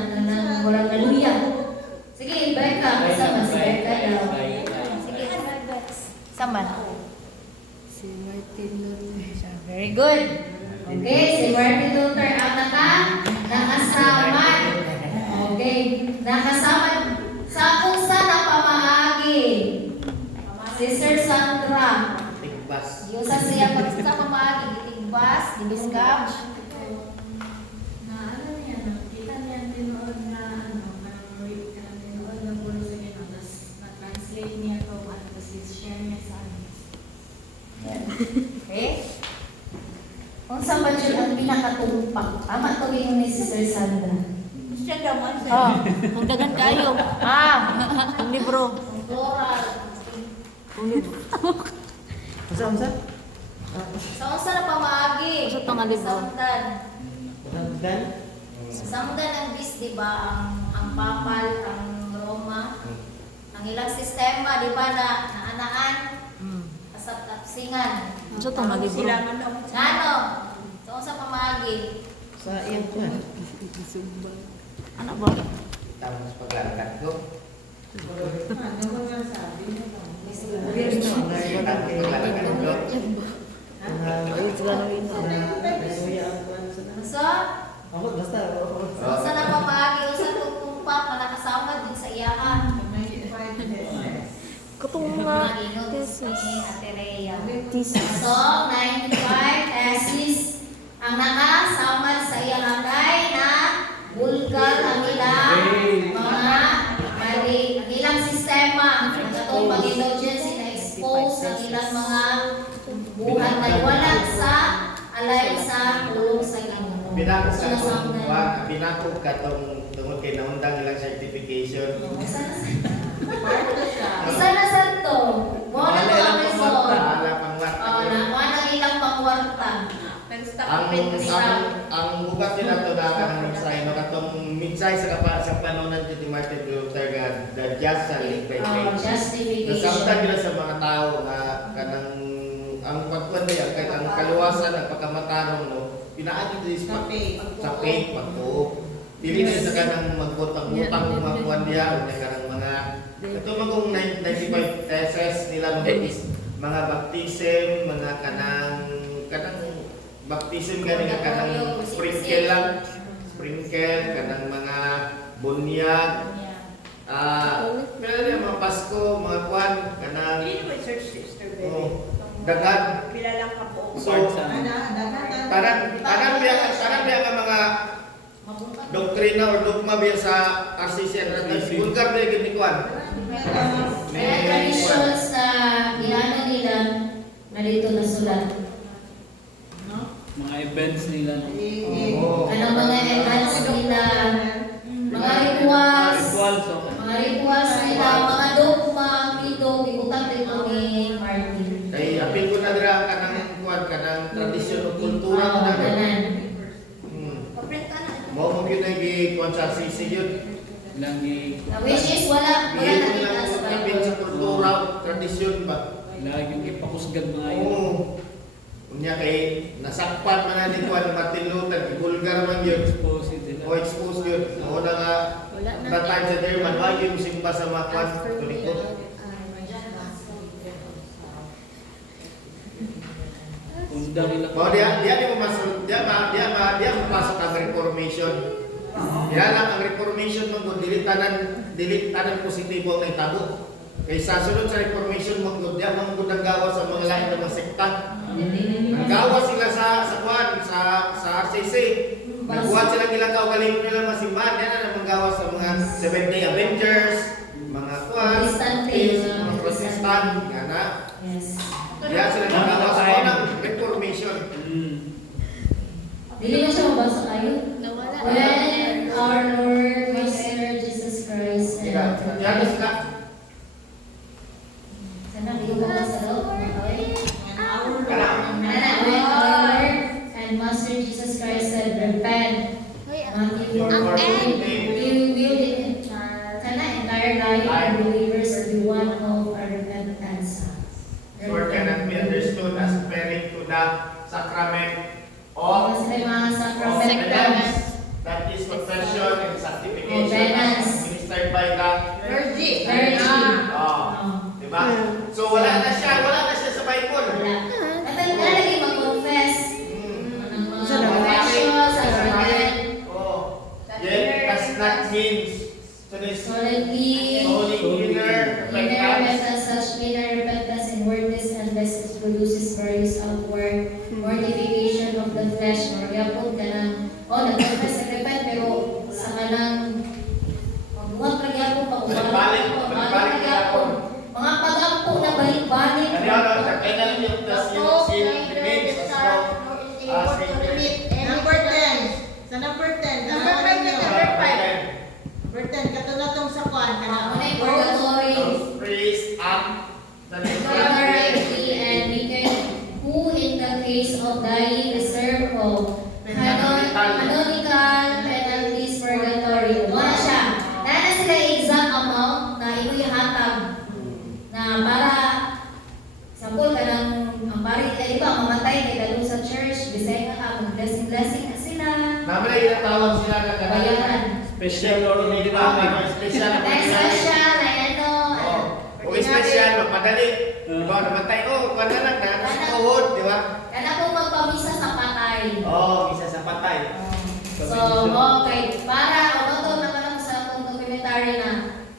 walang galuya. Sige, Becca, kasama si Becca daw. Sige, sama. Si Martin Luther. Very good. Okay, si Martin Luther ang nakasama. Okay, nakasama sa kung saan ang pamaagi. Sister Sandra. Tigbas. Yung sa siya pag sa pamaagi, gitigbas, gidusgab. Na ano niya, nakita niya tinood na tinood ng pulo sa gano'n, tapos na-translate niya ito, tapos share niya sa amin. Okay? Kung saan ba yun ang pinakatumpak? Tama to yung ni Sister Sandra. Siya naman sa Ah, kung dagan kayo. Ang libro. Doral. Unsa? Sa unsa na pamaagi? Sa tanga libro. Samdan. Dan? Samdan ang bis, di ba? Ang papal, ang Roma. Ang ilang sistema, di ba, na naanaan, kasap-tapsingan. Sa tanga libro. Ano? Sa unsa pamaagi? Sa iyang kuan. Ano ba? Tapos paglalakad ko. Ano nga sabi niya ba? Paglalakad ko. So, unsa na pamaagi? Unsa tumpak na nakasama din sa iyahan? Katong mga Mga inot ni Ate Rhea. thesis. So, 95 thesis ang nakasama sa iyang kay na bulgar ang ilang mga mali, ang ilang sistema, ang katong Panginoon sina expose ang ilang mga buhat na wala sa alay sa ulong sa Ginoo. Pinako So, ka nasamdan. tong pinako ka tong tungod kay naundang ilang certification. Isa na sa to. Mo na to ang result. Wala pang Oh, na mo ang ilang pangwarta. ang bukas nila to na kanang mensahe no katong mensahe sa panunan ni Martin Luther nga the just shall live by faith. Justification. Nasabtan nila sa mga tao na kanang ang pagkuan niya kay ang kaluwasan at pagkamatarong no pinaagi din sa faith pagtuo. Dili na sa kanang magbutang-butang mga kuan niya o kanang mga ito magong 95 theses nila mga baptism, mga kanang baptism gani nga kanang sprinkle lang. Sprinkle kanang mga bunyag. Pero yung mga Pasko, mga kuan kanang daghan. So, parang biya nga mga doktrina or dogma biya sa RCCN na bulgar biya gid ni kuan. Kaya traditions na ginano nila na dito nasulat. Mga events nila. Anong mga events nila, mga rituals, Rituals, okay. mga rituals nila, mga dogma, credo, ibutang dito ni Martin. Kay apil ko na dira kanang kuan kanang tradisyon o kultura mo na. Ganan. Mo gyud na gi kuan sa RCC yun. Ilang Na which is wala Bigay ko nakita lang sa sa apil Bible. sa kultura o tradisyon ba. yung ipakusgad mga yun. Oo. Unya kay nasakpan man na ni kuan Martin Luther, gibulgar man yun. Expose it nila. O expose yun. Ako na nga, that time sa Derman, wag yung simba sa mga kwan, tulikod. Undang nila. Mau dia mo masuk, dia yung pasok ang reformation. Kaya lang ang reformation mo kung dilitanan positibo ang itabo. Kaysa sunod sa reformation mo kung diyan ang gudang gawa sa mga lain ng mga sekta. Nagawa sila sa kuwan, sa RCC. Nagbuhat sila ilang kaugalingon nila masimbahan. Yan ang magawa sa mga Seventh-day Avengers, mga kuwan, mga Protestant, gana. Yes. Yan sila nagawa sa unang reformation. Dili na siya mabasa kayo? When our Lord, my Savior Jesus Christ, Yan sila. sana hindi ko mabasa daw. Okay? When our When our Lord and Master Jesus Christ said, repent. Matthew 4:14. You will sana entire life of believers be one of a repentance. Or cannot be understood as referring to the sacrament of Sila yung mga sacrament penance, that is confession and sanctification penance. administered by the Virgin. diba? So wala na siya sa Bible. Wala. At ang lagi mag-confess. Ang mga confessions, sacrament, Oh. Yet does not mean to this solemnly, holy inner inner repentance. repentance, such inner repentance and wordless and message produces various outward mortification of the flesh. Magyapon ka ng, nag-confess and repent, pero sa kanang magbuhat ka gyapon, Balik ka gyapon. Mga pag-ampo na balik-balik. And yun, the penalty of the sin remains as long as Number 10. Sa number 10. Number 5 na number 5. Number 10. Katulad sa kuwan. Ano yung purgatory? those priests and the Purgatory and wicked, who in the case of dying deserve of canonical penalties purgatory. Wala siya. Nana sila exact amount na ihatag na para sampol ka ng ang pari iba mamatay kay dalong sa church, bisay ka blessing na sila. naman ay inatawag sila na Bayaran. special or hindi ba may special na Next special na ano. O special, mapadali. Diba, namatay, kuwan na lang, nasa tuhod, di ba? Kana po magpamisa sa patay. Isa sa patay. So, okay. Para, to naman ako sa akong documentary na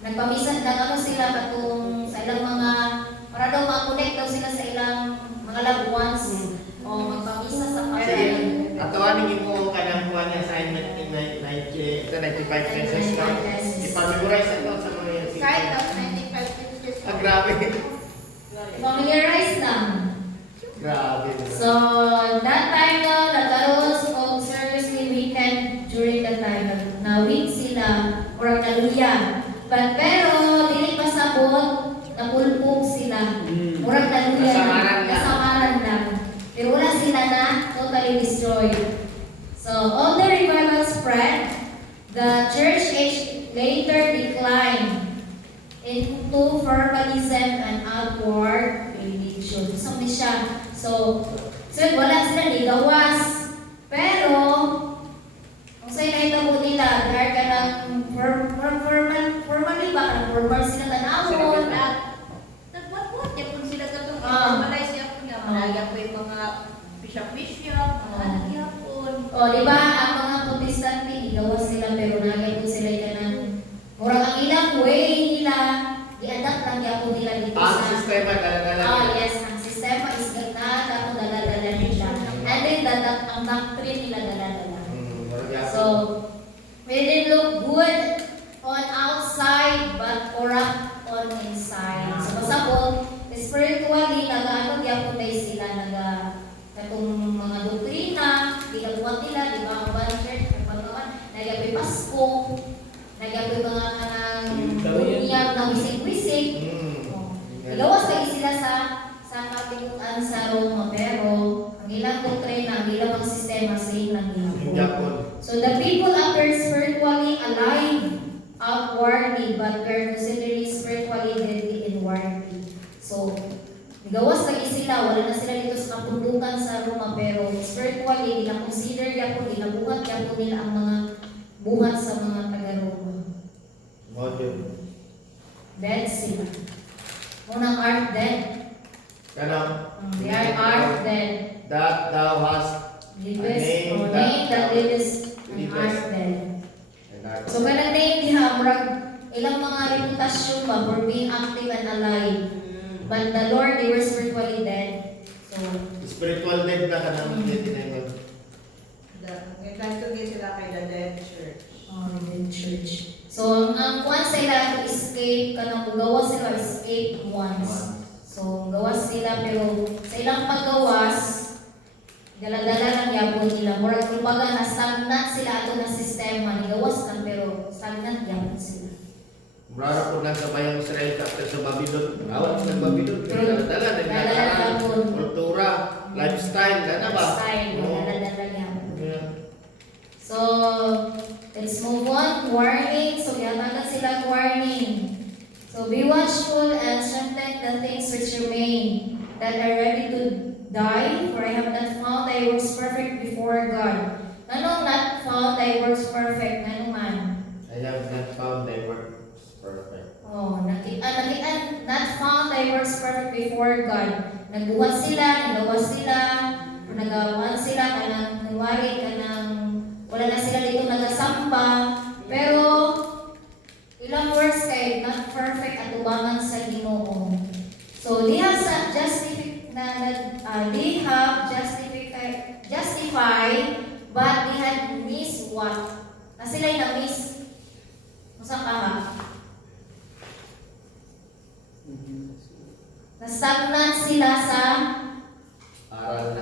nagpamisa na sila katong sa ilang mga, para daw ma-connect daw sila sa ilang mga loved ones. O magpamisa sa Sige, patay. atawanin mo kanang kuwan niya assignment in 95 pesos na. I-memorize ako sa mga yan. Kahit of 95 pictures. Grabe. Familiarize lang. Grabe. So, that time no, nagkaroon of service ni weekend during that time. Na-week sila or kaluya. But pero, dili pasabot, napulpog sila. Murag kaluya Kasamaran lang. Kasamaran lang. Pero wala sila na totally destroyed. So, all the revival spread, the church age later declined into formalism and outward religion. So, siya. So wala sila ligawas. Pero, kung sa'yo naitabo nila, dahil ka ng formally ba? Formal sila tanawon. Nagwat-wat niya kung sila katong Ah. siya po niya. Malaya po yung mga bishop-bishop, mga nagyapon. O, di ba, ang mga protestante, ligawas sila, pero nagyan po sila ka ng murag ang ilang way nila, i-adapt lang yapon nila dito Ang sa... sistema dala-dala. Yes, ang sistema is ganada kung dala-dala nila. And then, ang doctrine nila dala-dala. So, we didn't look good on outside, but corrupt on inside. So, masabot, spiritually, nag-ano, yapon tayo sila, katong mga doktrina, ginagawa nila, di ba, ang band church, nagyapoy Pasko, nagyapoy mga kanang bunyag na wisik-wisik. Ilawas lagi sila sa katiguan sa Roma, pero ang ilang doktrina, ang ilang mga sistema, same lang yun. So the people appear spiritually alive outwardly, but were considered spiritually dead inwardly. So, gawas lagi sila, wala na sila dito sa kapundukan sa Roma, pero spiritually, gina-consider yapon, ginabuhat yapon nila ang mga buhat sa mga taga-Roma. Dead sila. Unang art dead. Kanang, They are art dead. that thou hast Name that lives and art then. So kanang name diha murag ilang mga reputasyon ba for being active and alive. But the Lord, they were spiritually dead. So Spiritual dead na ka naman dito na yun. Nagkastugay sila kay the dead church. in church. So ang kuan sila to escape kanang gawas sila escape once. So gawas sila pero sa ilang paggawas dala-dala lang yapon nila. Murag kumbaga na stagnant sila ato na sistema ni gawas lang pero stagnant yapon sila. Murara po lang sa bayang Israel after sa Babylon. Awat sa Babylon. Dala-dala. Dala-dala yapon. Kultura, lifestyle, ano ba? Style, Oo. dala-dala yapon. Yeah. So, let's move on. Warning. So, yatagan sila warning. So, be watchful and strengthen the things which remain that are ready to die, for I have not found thy works perfect before God. Ano not found thy works perfect? Ano man? I have not found thy works perfect. Oh, not found thy works perfect before God. Nagbuhat sila, nagawa sila, nagawan sila, kanang kunwari, kanang wala na sila dito nagasamba, pero ilang works kay not perfect at ubangan sa Ginoo. So they have justified, but they had missed what? Na sila na-miss. Masa ka ha? Na-stagnant sila sa Aral.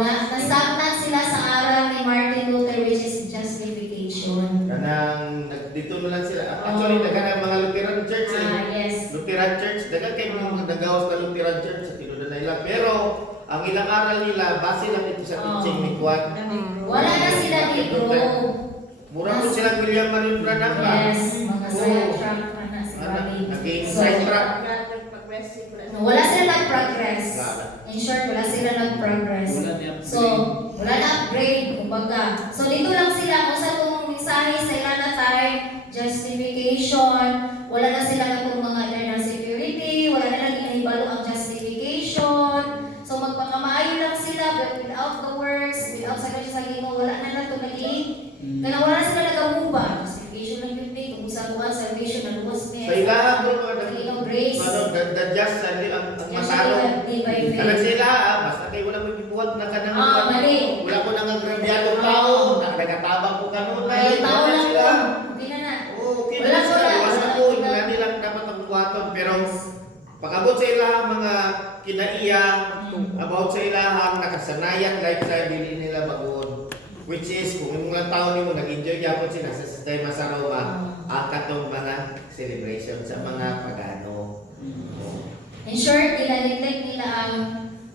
na-stagnant sila sa aral ni Martin Luther, which is justification. Kanang dito na lang sila. Actually, dagan ang mga Lutheran Church eh. Yes. Lutheran Church, dagan kayo mga nagawas na Lutheran Church sa tinunan na nila. Pero, ang ilang aral nila, base lang ito sa teaching ni Juan. Wala na sila dito. Mura po silang William Marion Branham ba? Yes, mga sidetrack pa na si Bobby. Naging So, sidetrack. wala sila nag-progress. In short, wala sila nag-progress. So, wala na upgrade, kumbaga. So, dito lang sila kung sa itong mensahe sila na tayo, justification, wala na sila na itong mga eternal security, wala na naging inibalo ang justification. So, magpakamaayo lang sila, but without the works, without sa Ginoo, wala na lang itong naging. Kaya wala na sila nag-amuba. Justification lang yun, kung sa buwan, salvation, ang buwas niya. Sa ilahan po, Sa Ginoo, grace. the just, ang masalo. Day by faith. Alam sila, basta kayo wala mo bibuhat na ka naman. Mali. Wala ko nang agrabyadong tao. Nakatabang ko kanunay. May tao lang sila. po. Okay na na. Oo, okay Wala na ko sila. lang. Wala ko. Wala nilang dapat ang buhaton. Pero, pag-abot sa ilahang mga kinaiya, about sa ilahang nakasanayan, lifestyle, hindi nila baguon. Which is, kung yung mga tao nimo nag-enjoy yapon sila sa sistema sa Roma, ang katong mga celebration sa mga pagano. In short, nilaligtag nila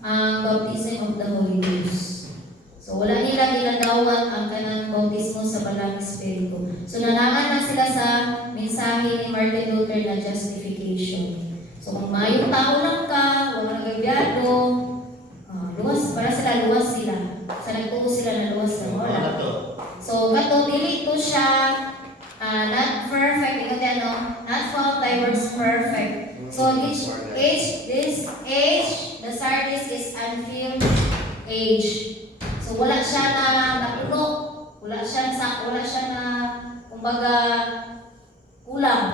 ang baptism of the Holy Ghost. So wala nila ginagawat ang kanang bautismo sa Balang Espiritu. So nanangan na sila sa mensahe ni Martin Luther na justification. So kung mayong tao lang ka, wala nagabyado, luwas, para sila luwas sila. Sa nagtuo sila na luwas na wala. Ano to? So kato dili to siya not perfect, ikaw ano, not found thy works perfect. So this age, the Sardis is unfilled age. So wala siya na napuno, wala siya na kumbaga kulang.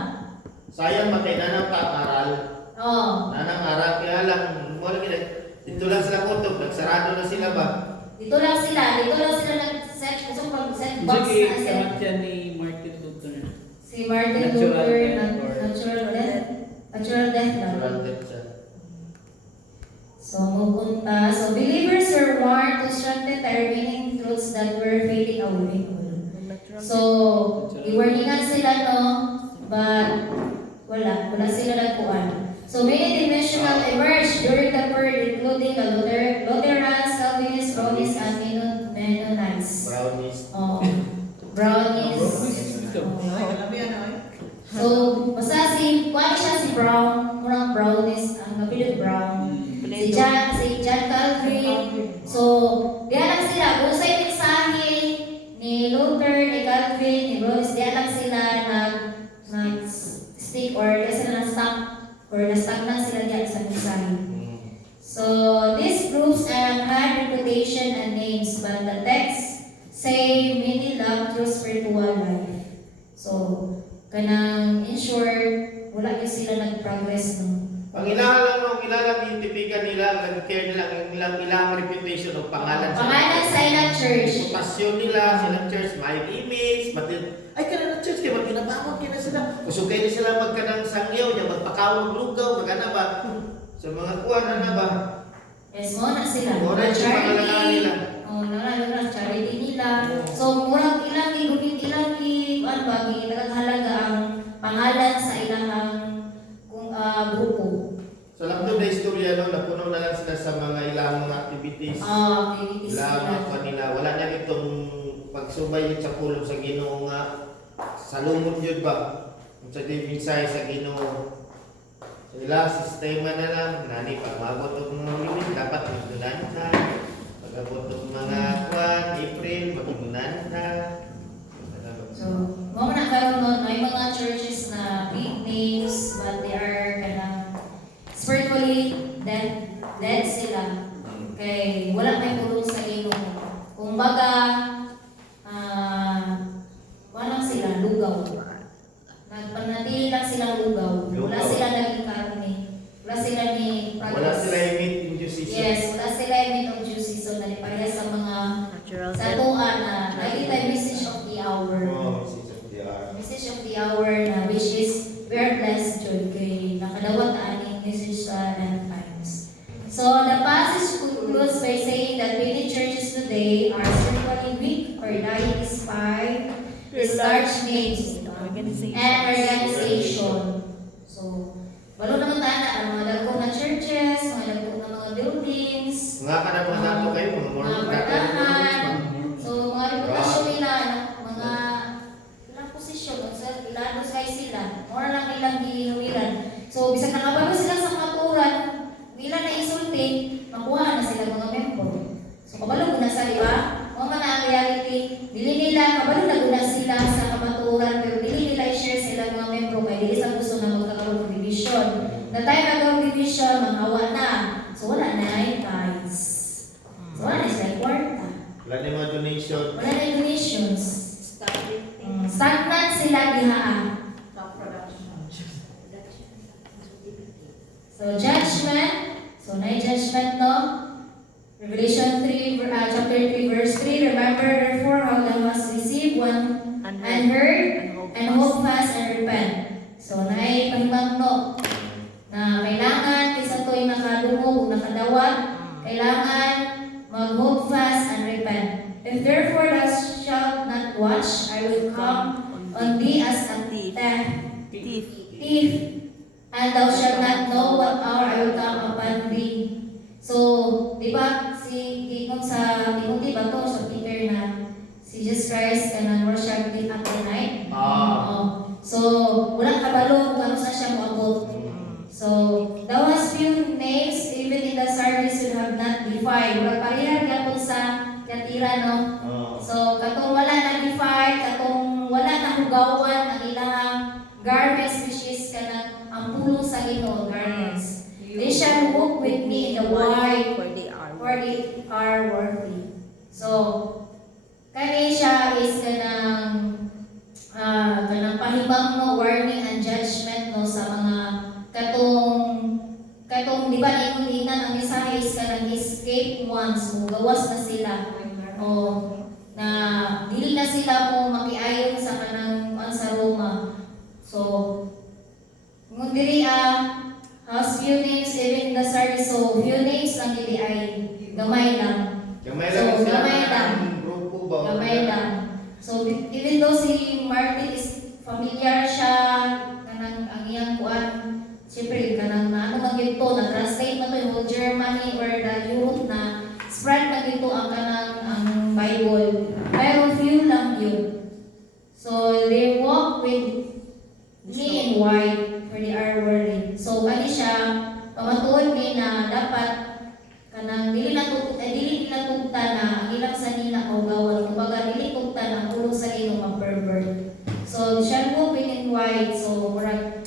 Sayang matay nanang aral. Oh, Nanang aral kaya lang mo lang dito lang sila kutob, nagsarado na sila ba? dito lang sila nag-set box Sige, na set. kamat yan ni Martin Luther. Si Martin Natural Luther, death or- natural death lang. Granted siya. So, mupunta. So, believers were warned to strengthen the remaining truths that were fading away. So, iwarningan sila, no? But, wala sila nagkuhan. So, many dimensional emerged during the period, including the Lutherans, Calvinists, Brownies, and Mennonites. Brownies. Oh, Brownies. Alam yan, ay? So, basta kuha siya si Brown, murang Brownies, ang kapilit Brown. Si John Calvin. So, diyan lang sila. Kung sa mensahe ni Luther, ni Calvin, ni Brownies, diyan lang sila nag-stick or diyan sila na-stuck or na-stagnant sila diyan sa mensahe. So, these groups had reputation and names, but the develop through spiritual life. So, kanang in short, wala gyud sila nag-progress no. Ang ilang iitipikan nila, nag-care nila, ang ilang reputation o pangalan Pangalan sa ilang church. reputasyon nila, silang church, may image, ay ka na ng church, kaya magkinabangon ka na sila. Kusugay na sila magkanang sangyaw niya, magpakawang lugaw, magana ba? Sa mga kuwan na ba? Yes, mo na sila. Mo na yung pangalangan nila. Oh, na charity nila. So, murag ilang gigupit ilang ano ba, naghalaga ang pangalan sa ilang grupo. So lang doon na istorya, no, napuno na lang sila sa mga ilang mga activities. Activities Ilang nila. mga nila. Wala na itong pagsubay sa pulong sa Ginoo nga salumon yun ba? Kung sa divinsay sa Ginoo. So ilang sistema na lang, nani pag mabot ang mga limit, dapat magdunan ka. Pag-abot ang mga kwan, April, magdunan ka. So, mga na karon nun, may mga churches na big names, but they are spiritually dead sila. Kay wala may tulong sa Ginoo. Kung baga, walang sila, lugaw. Nagpanatili lang silang lugaw. Wala sila naging karne. Wala sila ni progress. Wala sila meet in due season. Yes, wala sila meet of due season na pareha sa mga Natural sa death. tuan na nakita yung message of the hour. Oh, message of the hour. Message of the hour na which is we are blessed Lord kay nakadawat na aning message sa end times. So the passage concludes by saying that many churches today are spiritually weak or dying despite these large names and organization. So, walo naman tayo na ang mga dagko na churches, mga dagko na mga buildings, Mga ka na mga dato kayo, mga mga morning bardahan. So, mga reputasyon nila, mga ilang posisyon, ilang kay sila, mura lang ilang gihawiran. So, bisag nakabalo sila sa maturan, nila na isulti, makuha na sila mga member. So, kabalo na sa diba? Mga man ang reality, dili nila, kabalo na guna sila sa kamaturan, pero dili nila i-share sila mga membro, kaya dili sa gusto na magkakaroon ng division. Na tayo nagawang division, manghawa na. So, wala na yung tithes. So, wala na sila yung kwarta. Wala na yung mga donation. Wala na yung donations. Starting Stagnant sila dihaan. top production. So, judgment. So, na judgment, no? Revelation 3, chapter 3, verse 3. Remember, therefore, how thou hast received one and heard, and hold fast and repent. So, na pahimangno na kailangan kaysa to'y nakadungog, nakadawat, kailangan mag-hold fast and repent. If therefore thou shalt not watch, I will come on thee as a thief, and thou shalt not know what hour I will come upon thee. So, di ba, ingon sa Timothy ba to, sa Peter na si Jesus Christ ka ng worship at the night? Oo. So, walang kabalo kung ano sa siya moabot. So, thou hast few names, even in the service will have not defied. Wala parehar ka sa katira, no? So, katong wala na defied, katong wala na hugawan ang ilang garments, which is kanang ang pulong sa Ginoo garments. They shall walk with me in the white, for they are worthy. So, kani siya is kanang pahibang no, warning and judgment no sa mga katong di ba ingon-ingan ang mensahe is kanang escape ones mo gawas na sila o na dili na sila mo makiayon sa kanang sa Roma. So, ngun diri has few names even in the service, so few names lang dili ay gamay lang. Gamay So, lang sila. gamay lang. Grupo ba? Gamay lang. So, even though si Martin is familiar siya, kanang ang iyang kuan, siyempre, kanang na ano man ito, na-translate na to yung whole Germany or the Europe na spread na dito ang kanang ang Bible. Pero few lang yun. So, they walk with me in white, for they are worthy. So, kani siya, pamatuod ni na dapat kanang dili nila tugta na ang ilang sanina kaugawan, kumbaga dili tugta na ang tulong sa Ginoo mag-pervert. So, siya go in white, so murag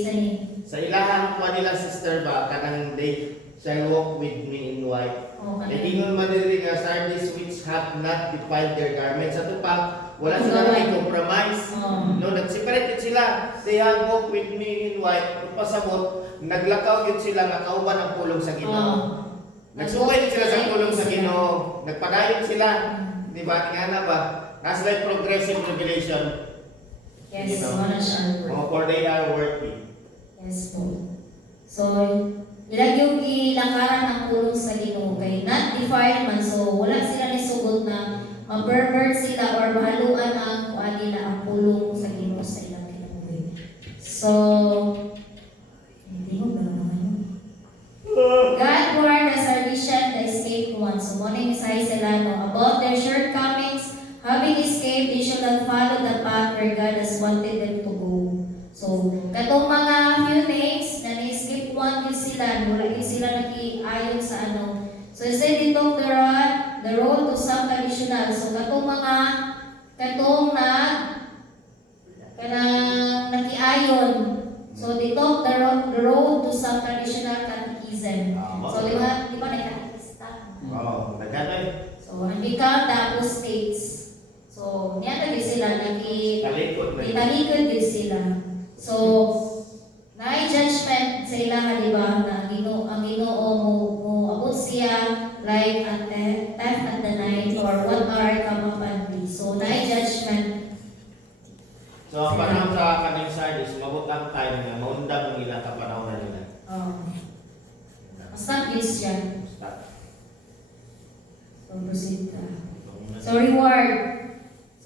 sani. Sa ilahan pa nila sister ba, kanang they shall walk with me in white. Oh, kanang Nagingon man diri nga service which have not defiled their garment. Kaya sa tupa, wala sila nag-compromise. No, nag-separated sila. They have walked with me in white. Kung pasabot, naglakaw yun sila nga kauban ang pulong sa Ginoo. Nagsukay din sila sa pulong sa Ginoo. Nagpadayon sila. Di ba? Nga na ba? Nasa like progressive revelation. Yes, You know? wala siya. For they are worthy. Yes po. So, ilag yung ilakaran ng pulong sa Ginoo kay not defiled man. So, wala sila ni sugot na ma-pervert sila or mahaluan ang kuan nila ang pulong sa Ginoo sa ilang kinabuhi. So, hindi mo ba naman? God warned the Sardician, the escaped ones. So, morning Isaiah sila no, about their shortcomings. Having escaped, they should not follow the path where God has wanted them to go. So, katong mga few names na na-escape one yun sila, wala yun sila nag-iayon sa ano. So, instead they took the road to some traditional. So, katong nag-iayon. So, they took the road to some traditional catechism. So, di ba nag-catechista? Oo, naganoy. So, and become the apostates. So, niya na din sila, Talikod na yun. italikod din sila. So, na-judgment sa ila, di ba, na ang Ginoo mo abot siya like at theft at the night or 1 hour kamapandi. So, na-judgment. So, ang panahon sa kaning Sardis, mabot ang time na maundang ang ilang kapanahon na nila. Basta is yan. Stop. So, proceed ka. So, reward.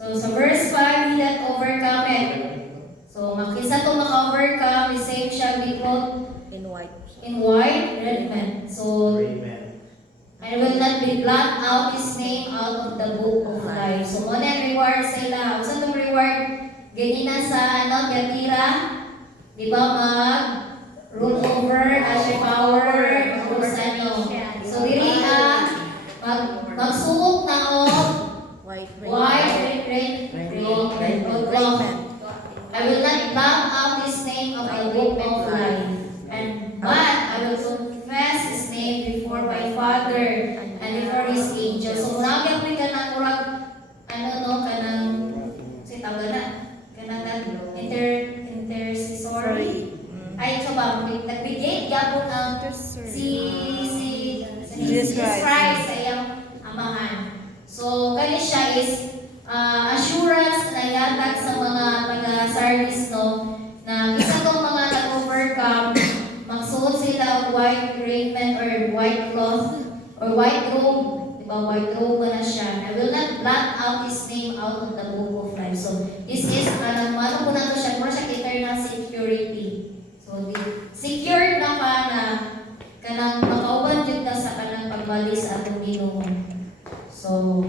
So, sa verse 5, he that overcometh. So, makisa to maka-overcome, the same shall be clothed in white raiment. So, Amen. I will not be blot out his name out of the book of life. So, muna yung reward sa ila. Sa itong reward, ganina sa Yatira, di ba, rule over, as your power, o sa inyo. So, diri magsubok na o, white raiment. I will not blot out his name of the book of life. But I will confess his name before my Father and before his angels. So, nagyap may kanang urag, kanang, intercessory. Ay, so ba, nagbigay yapon ang si Jesus Christ sa iyang amahan. So, kani siya is assurance na yatag sa mga taga-Sardis, no, na isa tong mga nag-overcome, magsuot sila og white raiment or white cloth or white robe, di ba, white robe na siya. I will not blot out his name out of the book of life. So, this is, ano po na to siya, more siya eternal security. So, secured na ka na kanang makauban dyan ka sa kanang pagbalik sa atong Ginoo. So,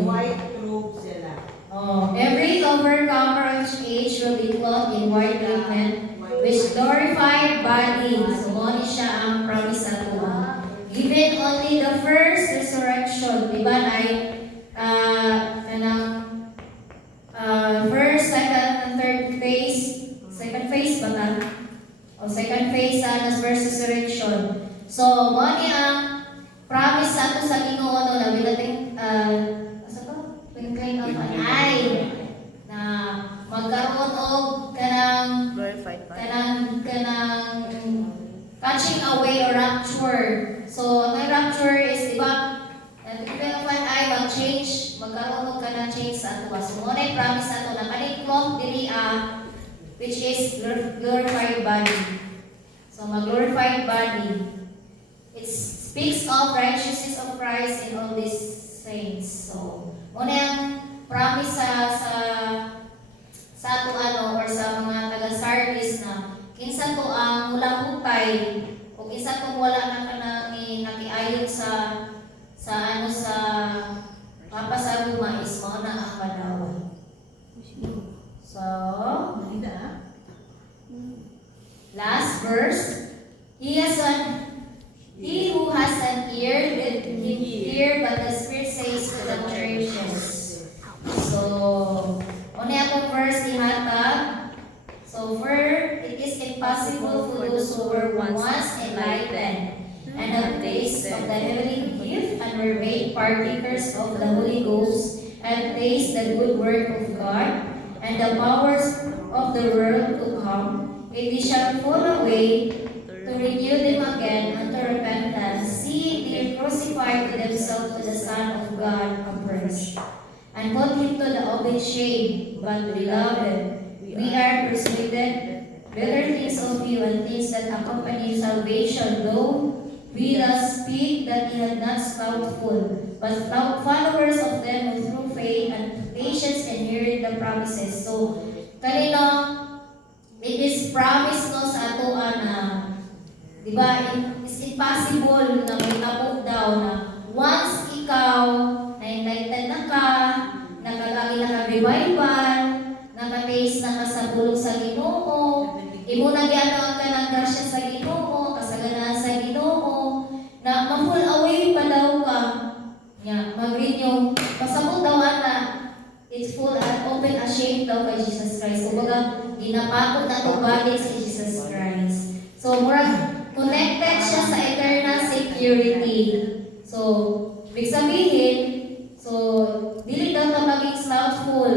white robe sila. every overcomer of each age will be clothed in white raiment, which glorified body. So, muna siya ang promise ato. Given only the first resurrection, di ba, ay kanang first, second, and third phase. Second phase ba ta? O second phase na first resurrection. So, muna ang promise ato sa Ginoo na bilating twinkling of an eye na magkaroon og kanang catching away or rapture. So, ang rapture is, di ba, twinkling of an eye, mag-change, magkaroon og kanang change sa ato. So, muna yung promise ato na kaning cloth diri which is glorified body. So, mag-glorified body. It speaks of righteousness of Christ in all these things. So, muna yung promise sa ato or sa mga taga-Sardis na kinsa to ang mulahutay o kinsa to wala na kanang nakiayon sa papasaruma is mo na ang padawan. So, last verse, he who has an ear, let him hear what the Spirit says to the churches. So, una akong verse ihatag. So, for it is impossible for those who were once enlightened and have tasted of the heavenly gift and were made partakers of the Holy Ghost and taste the good work of God and the powers of the world to come, if they shall fall away, to renew them again unto repentance, seeing they crucified to themselves to the Son of God oppressed, and put him to the open shame. But beloved, we are persuaded better things of you and things that accompany salvation, though we thus speak that ye had not slothful, but followers of them who through faith and patience inherit the promises. So, kanino, it is promised no sa ato na, di ba, it's impossible na may tabok daw na once ikaw na-enlightened na ka, nakalagi na ka-revival, nakataste na ka sa bulong sa Ginoo, imo na gianaw ka ng grasya sa Ginoo, kasaganahan sa Ginoo, na ma-full away pa daw ka. Mag-renew. Pasabot daw na it's full and open ashamed daw kay Jesus Christ. Kumbaga, ginapakot na ito balik sa Jesus Christ. So, murag connected siya sa eternal security. So, ibig sabihin, so, dili daw ka maging slothful.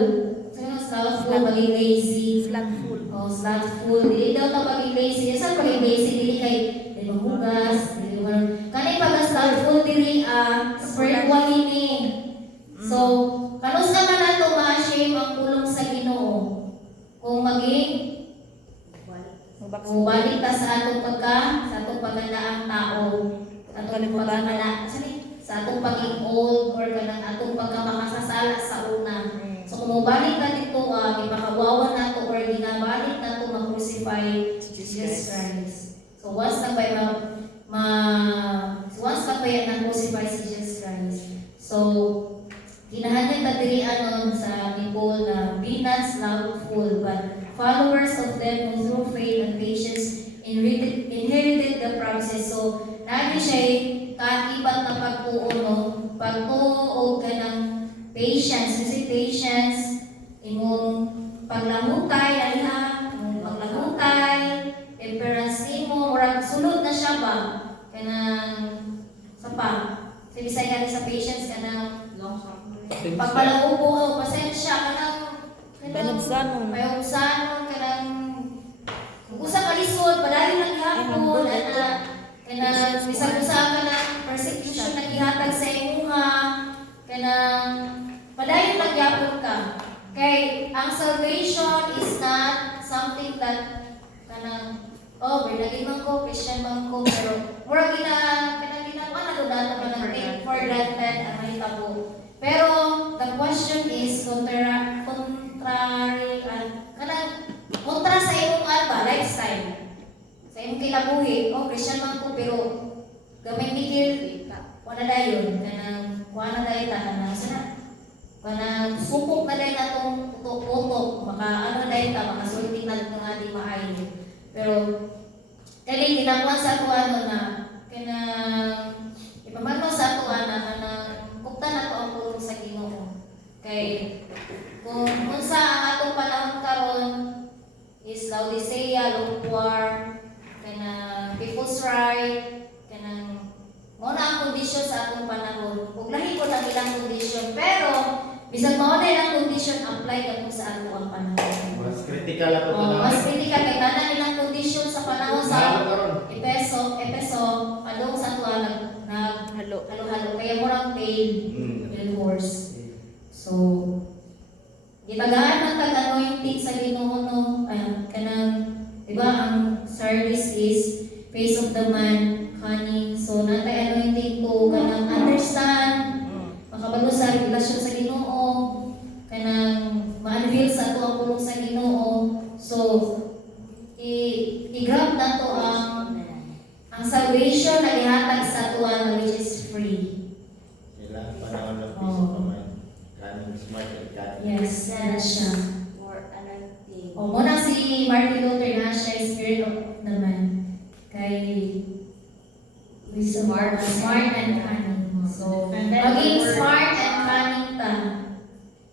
Sino slothful? Maging lazy. Slothful. Oh, slothful. Dili daw ka maging lazy. Saan maging lazy? Dili kay mahugas. Kani pag slothful, dili spiritually ni. So, kanus naman nato ma-shame ang pulong sa Ginoo. Kung balik ta sa atong pagkandaang tao, sa atong paging old or kanang atong pagkamakasasala sa una. So kung balik ka dito, ipakawawan nato or ginabalik nato mag-crucify Jesus Christ. So once na crucify si Jesus Christ. So kinahanglan ta diri anon sa Nicole na be not slothful, but followers of them who through faith and patience inherited the promises. So, nagi siya kaibat na pagtuo, no? Pagtuo ka ng patience. Kasi patience, imong paglamutay, imong paglamutay, temperance mo, murag sulod na siya ba? Kanang, sapa, sa bisay ka sa patience, kanang, pagpalaubo, pasensya, kanang Panagsanon. kanang usa ka lisod, padayon lang gihapon, kanang bisag usa ka ng persecution na gihatag sa imuha, kanang padayon lang gihapon ka. Kay ang salvation is not something that kanang naging man ko, Christian man ko, pero mura kanang ginawa na take for granted ang mahitabo. Pero the question is kontra sa imong lifestyle. Sa imong kilabuhi, Christian man ko pero gamay mikil wala dayon kanang wala dayon ta kanang supok na dayon atong utok maka dayon ta makasulti na nga di maayo. Pero kani ginakuha sa ato na kanang ipamano sa ato na kanang kuptan nato ang pulong sa Ginoo. Kay kung unsa ang atong panahon karon is Laodicea, lukewarm, kanang people's right, kanang mao na ang kondisyon sa atong panahon. Ug lahi ko lang ilang kondisyon, pero bisag mao na ilang kondisyon apply gapon sa ato ang panahon. Mas critical ako Mas critical kay tanan ilang kondisyon sa panahon sa Epeso, adong sa ato halo kaya murang paid horse. So, gitagaan man tag anointing sa Ginoo no, kanang di ba ang service is face of the man, cunning. So, natay anointing ko kanang understand, makabalo sa relasyon sa Ginoo, kanang ma-unveil sa ato ang pulong sa Ginoo. So, i-grab na to ang salvation na ihatag sa ato which is free. Kailangan panahon ng peace of mind. Kaning smart at kaning. Yes, na siya. Or anointing. Muna si Martin Luther na siya spirit of the man. Kay smart and cunning. So, maging smart and cunning ta.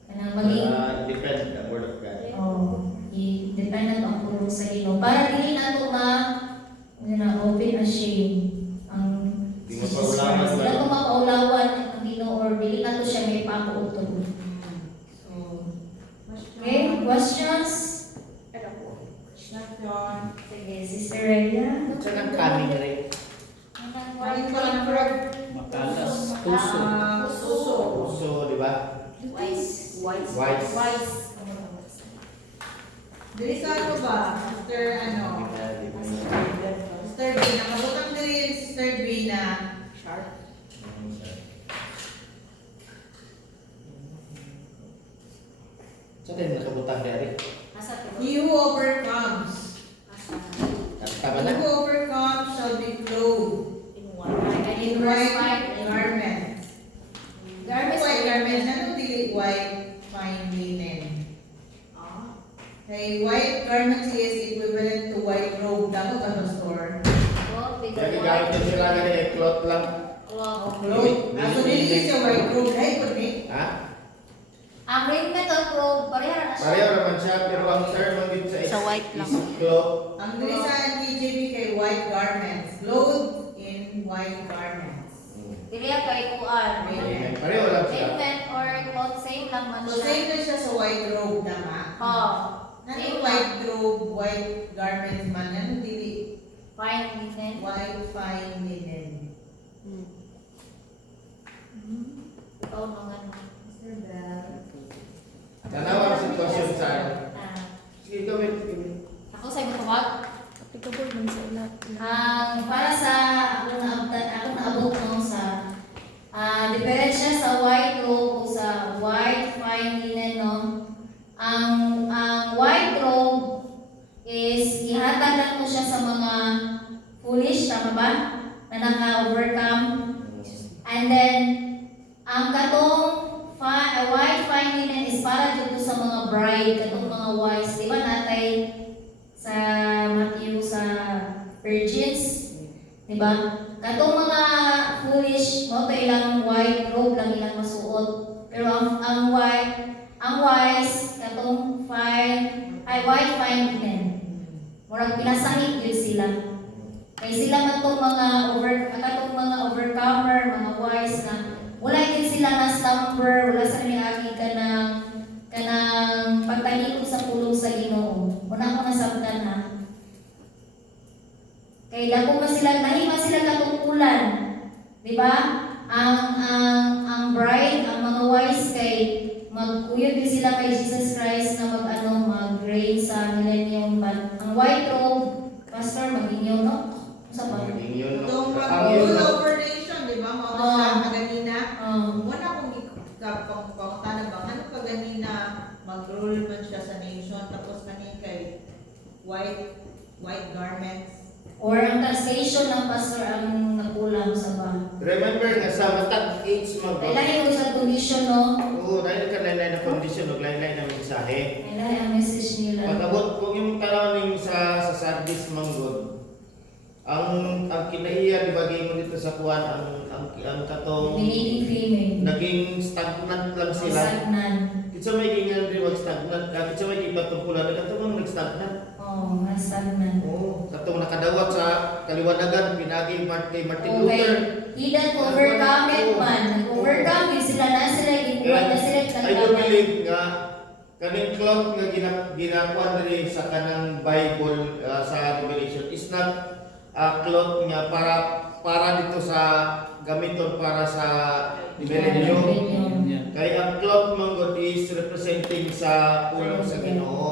Kanang maging Depend the word of God. dependent ang pulong sa Ginoo. Para dili nato open a shame ang Di mo paulawan ba? Sila ko mapaulawan ang Ginoo or So, Okay, questions? question. Sige, Sister Rhea. Sa nang kaming rin. Ano ko lang frog? Makalas. Puso. Suso. Puso, di ba? Wise. Wise. Dili sa ano ba? Sister ano? Sister B. Nakabutang dili yung Sister B na sharp. Sa din nakabutang dari. Asa to? He who overcomes. Tama He na. who overcomes shall be clothed In white. in white garments. Garments White or garments. Ano dili white fine linen? Okay, white garments is equivalent to white robe. Dako ka sa store. Cloth with Kaya the gigamit white. na sila nga ni cloth lang. Cloth. Clothes. So dili siya white robe. Ay, ko ni. Ha? Ang raiment of robe, pareha na siya. Pareho naman siya, pero ang term mo dito Sa white lang. is cloth. Ang dili sa KJV kay white garments. Clothed in white garments. Diliya kay kuan. Amen. Pareho lang siya. Raiment or cloth, same lang man So siya. same na siya sa white robe tama. Oh. Ano white robe, white garments man, ano dili? Fine linen. White fine linen. Ikaw nung ano. Mr. Bell. Tanawa ang sitwasyon sa Ah, sige, gawin. ako sa imo tawag. Applicable man sa lahat. Para sa akong naabot no sa different siya sa white robe o sa white fine linen no. Ang white robe is ihatag lang ko siya sa mga foolish, tama ba? Na naka-overcome. And then ang katong white fine linen is para dito sa mga bride, katong mga wise, di ba natay sa Matthew sa virgins, di ba? Katong mga foolish, mo to ilang white robe lang ilang masuot. Pero ang wise, katong white fine linen. Murag pinasangit yun sila. Kaya sila katong katong mga overcomer, mga wise na wala din sila na slumber, wala sa niagi kanang pagtalikod sa pulong sa Ginoo. Una ko nasabtan na. Kay dako man sila nahima sila katungkulan. Di ba? Ang bride, ang mga wise kay magkuyod din sila kay Jesus Christ na mag-reign sa millennium. But ang white robe, pastor, mag-inyo, no? Sa pa? Yun, Itong ang yun, mag-rule over nation, di ba? Mga sa kaganina. Muna kung pangutana ba, ano kaganina mag-rule man siya sa nation, tapos kanin kay white garments. Or ang translation ng pastor ang nakulang sa ba? remember nga sa matag age mag Kailangan ko sa condition, no? Oo, dahil ka lain na condition o lain na mensahe. Kailangan ang message nila. Pagabot kung yung tanawin sa Sardis Manggod, ang kinaiya di ba mo dito sa kuwan ang katong Dominating female. naging stagnant lang sila. Stagnan. Kitsa may gingan rin mag-stagnant ka, kitsa may ibatungkulan, katong nag-stagnant. Oo, mga stagnan. Oo, katong nakadawat sa kaliwanagan, pinagi kay Martin Luther. Okay. He that overcome it man. Nag-overcome din sila na sila, ginuwan na sila I do believe nga kaning cloth nga ginakuan diri sa kanang Bible sa Revelation is not a cloth nga para dito sa gamiton para sa millennium. Kay ang cloth manggod is representing sa pulong sa Ginoo.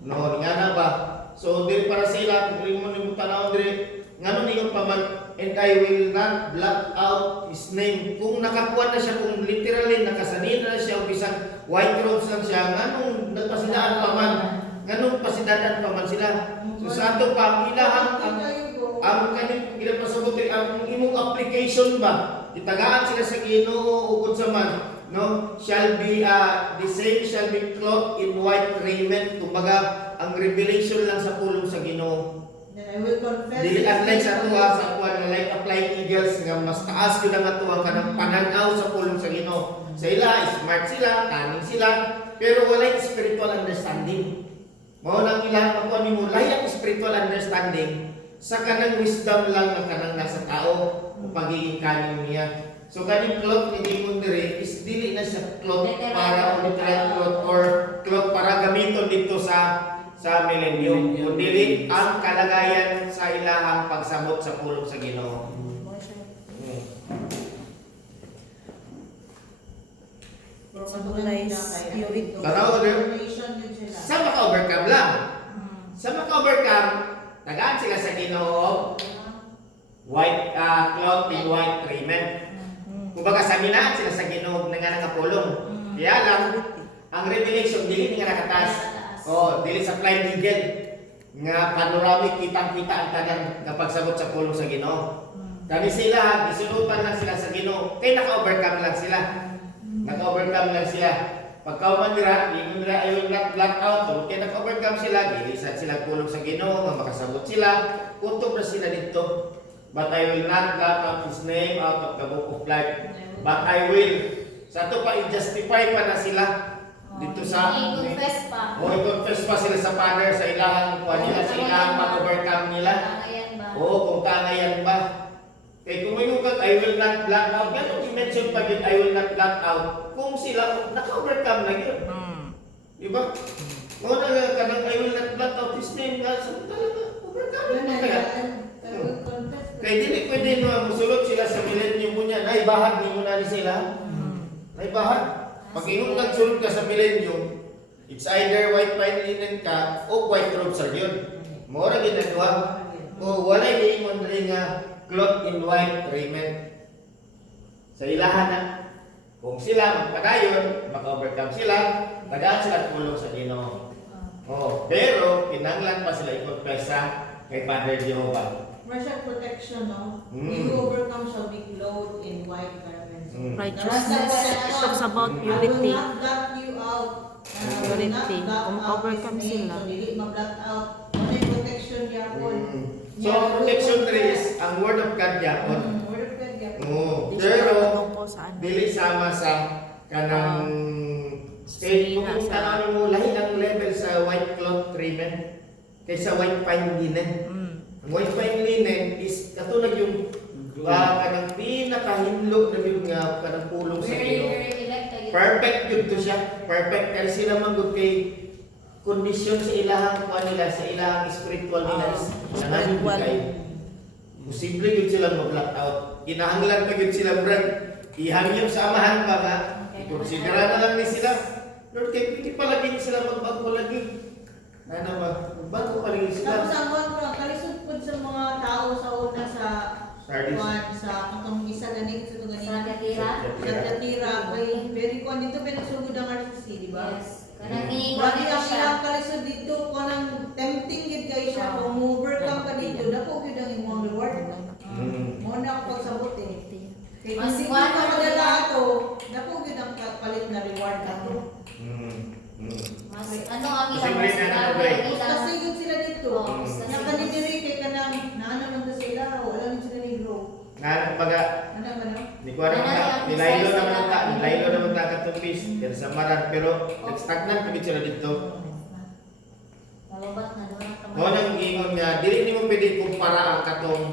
No, nga na ba? So diri para sa ila kung mo ni tanaw diri ngano ningon pa man, and I will not blot out his name. Kung nakakuha na siya, kung literally nakasanid na siya o bisag white robes lang siya, nganong nagpasidaan pa man, nganong pasidaan pa man sila. So sa ato pa ilahang ang kaning ginapasabot ang imong application ba itagaan sila sa Ginoo ugod sa man, no, shall be the same shall be clothed in white raiment. Kumbaga ang revelation lang sa pulong sa Ginoo. Then I will confess. Dili unlike sa tuwa sa kuan nga like applying eagles nga mas taas gyud ang atuwa kanang pananaw sa pulong sa Ginoo. Sa ila smart sila, cunning sila, pero walay spiritual understanding. Mao nang ilang makuha nimo layak spiritual understanding sa kanang wisdom lang nga kanang nasa tao o pagiging cunning niya. So kaning cloth ni Gingon diri is dili na siya cloth Literal. para literal cloth or cloth para gamiton dito sa millennium. Kundi ang kalagayan sa ilahang pagsabot sa pulong sa Ginoo. Tanaw din. Sa maka-overcome lang. Sa maka-overcome, tagaan sila sa Ginoo white cloth in white raiment. Kumbaga sa minaan sila sa Ginoo nga nakapulong. Kaya lang ang revelation dili nga nakatas. Dili sa flying eagle nga panoramic kitang-kita ang tanan kapag sabot sa pulong sa Ginoo. Kani sila gisulutan lang sila sa Ginoo kay naka-overcome lang sila. Naka-overcome lang sila. Pagkauman nila, ingon nila I will not black out. So, kaya naka-overcome sila, gilisan sila pulong sa Ginoo, nga makasabot sila. Kutob na sila dito. But I will not blot out His name out of the book of life. But I will. Sa ito pa, i-justify pa na sila. Dito sa... I-confess pa. I-confess pa sila sa Father, sa ilahang kuha nila, sa ilahang mag-overcome nila. Tangayan ba? Kung tangayan ba. Kaya kung may ugat, I will not blot out. Ganun i-mention pa din, I will not blot out. Kung sila, naka-overcome na yun. Diba? Muna nga ka ng I will not blot out His name. Sabi talaga, overcome na kaya. Kaya dili pwede no musulot sila sa millennium mo niya. Naibahag ni mo na ni sila. Naibahag. Pag inungkag sulod ka sa millennium, it's either white fine linen ka o white robes are yun. Mora ginagawa. O walay giingon rin nga cloth in white raiment. Sa ilahan na. Kung sila magpadayon, maka-overcome sila, tagaan sila tulong sa Ginoo. Pero kinanglan pa sila i-confess kay Father Jehovah. Commercial protection, no? You overcome shall be clothed in white garments. Righteousness. It talks about I purity. will not blot you out. Purity. Kung overcome sila. So, dili ma-blot out. Ano yung protection yapon? So, ang protection is ang word of God yapon. Word of God yapon. Pero, po sa ano. dili sama sa kanang state. Kung tanawin mo, lahi ang level sa white cloth raiment kaysa white fine linen. Ang white fine linen is katulad yung kanang pinakahinlo na yung kanang pulong sa Very, Ginoo. very elected. Perfect yun to siya. Perfect. Kasi sila manggod kay kondisyon sa ilahang kuha nila, sa ilahang spiritual nila is nanganin kay. Posible yun sila mag-block out. Kinahanglan pa yun sila, Brad. Ihangyo sa amahan pa nga. Ikonsidera na lang ni sila. Lord, kaya hindi palagi sila magbago lagi. Ano ba? Magbago palagi sila. Tapos ang mga kalisod po sa mga tao sa una sa Sardis. sa katong isa ganit sa ganit. Sa katira. Sa katira. Very kon dito pinagsugod ang RCC, di ba? Yes. Kanang iingon Grabe nito ang siya. ilang kalisod dito kanang tempting gid kay siya kung overcome ka dito dako gyud ang imong reward. Mo na ako pagsabot eh. Kaya kung Mas hindi kuwan ka ka madala ato, dako gyud ang palit na reward ato. Mas ano ang ilang Posible na mas ano ba eh? Kasi gud sila dito. Oo, basta Nya sigud. kanidiri kay kanang naana man ta sila, wala man sila ni grow. Nga, baga, Ano ba no? Di ko alam na, nilaylo naman ta katupis, pero sa maran, pero nag-stagnant pa sila dito. Malubat na doon ang Mo nang ingon nga, dili nimo pwede kumpara ang katong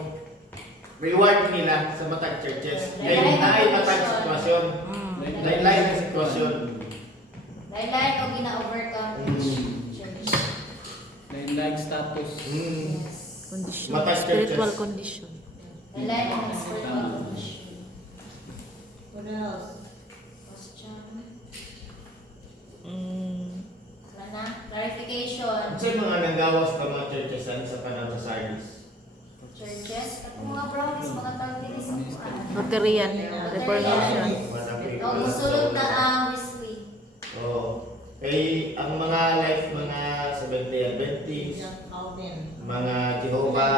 reward nila sa matag churches. Kaya naay matag sitwasyon. Lain-lain na sitwasyon. Lain-lain o gina-overcome church. Like status. Yes. Condition. Matag Spiritual churches. condition. Lain-lain ang spiritual condition. What else? Question. Wala na? Clarification. Sa mga nanggawas ng mga churches sa panahon sa Sardis. Churches. At mga brownies, mga tagtilis ang kuhaan. Lutheran. Reformation. O musulog na ang Wesley. Oh. Eh, ang mga like mga Seventh-day Adventist, Alvin. mga Jehovah,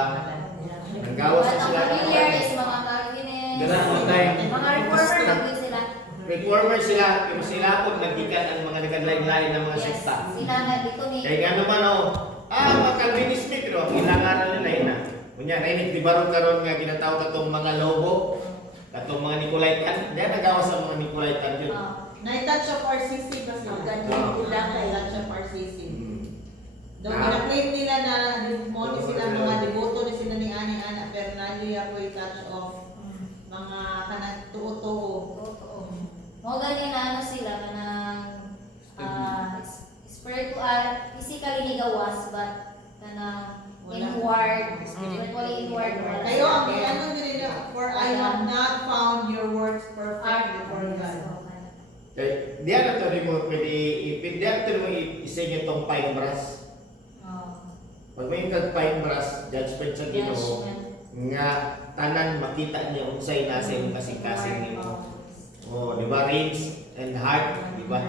nanggawas At na ang sila. familiar is mga Calvinist. Ganun ang time. Mga reformer lagi sila. Reformer sila, pero sila po nagbigat ang mga nagkadlain-lain ng mga Yes. sekta. Sila na dito ni. Kaya nga naman mga Calvinism pero ang ilangan nila na. Kunya, nainig di baro karon nga ginatawag katong mga lobo, katong mga Nicolaitan. Diyan nagawa sa mga Nicolaitan yun. Na-touch of RCC kasi ganyan nila kay touch of RCC. Daw Ah. gina-claim nila na mo ni sila mga deboto ni sila ni Ani Ana Bernaldo ya ko touch of mga kanang tuo-tuo. Oo. Mo gani na ano sila kanang spiritual, physically ni gawas but kanang inward, spiritually inward. Kayo ang ano nila, for I have not found your works perfect before God. Kaya diyan na to rin mo pwede diyan to mo isenyo tong pine brass. Pag may kag pine brass, judgment sa Ginoo nga tanan makita niya unsay nasa imong kasing-kasing nimo. Oh, di ba? Rage and heart, di ba?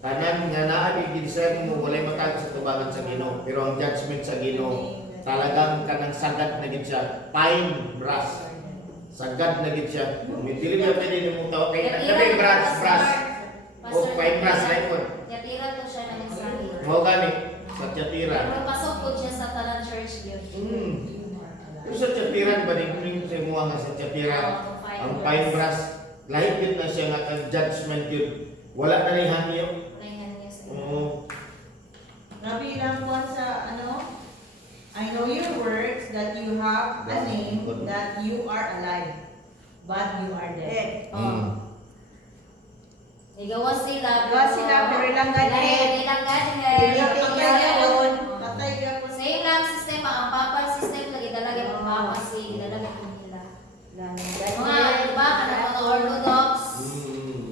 Tanan nga naa di discern mo walay matag sa tubangan sa Ginoo, pero ang judgment sa Ginoo talagang kanang sagad na gid siya, pine brass. Sagad na gid siya. Dili ba pwede nimo tawo kay tabi brass. O pine brass right po. Yatira to siya ng mensahe. Mao gani sa tiyatira. Pero pasok po siya sa tanan church yun. Yung sa tiyatiran ba din sa mga nga sa tiyatira ang pine brass lahi gid na siya nga kang judgment yun. Wala na ni hangyo. Laingan niya sa Oo. Grabe lang po sa ano, I know your works that you have a name, that you are alive, but you are dead. Igawas sila. Igawas sila, pero ilang gani. Ilang gani. Patay gapon. Patay gapon. Sa ilang sistema, ang papal system lagi talaga ang papasi, talaga po nila. Mga iba, mga Orthodox,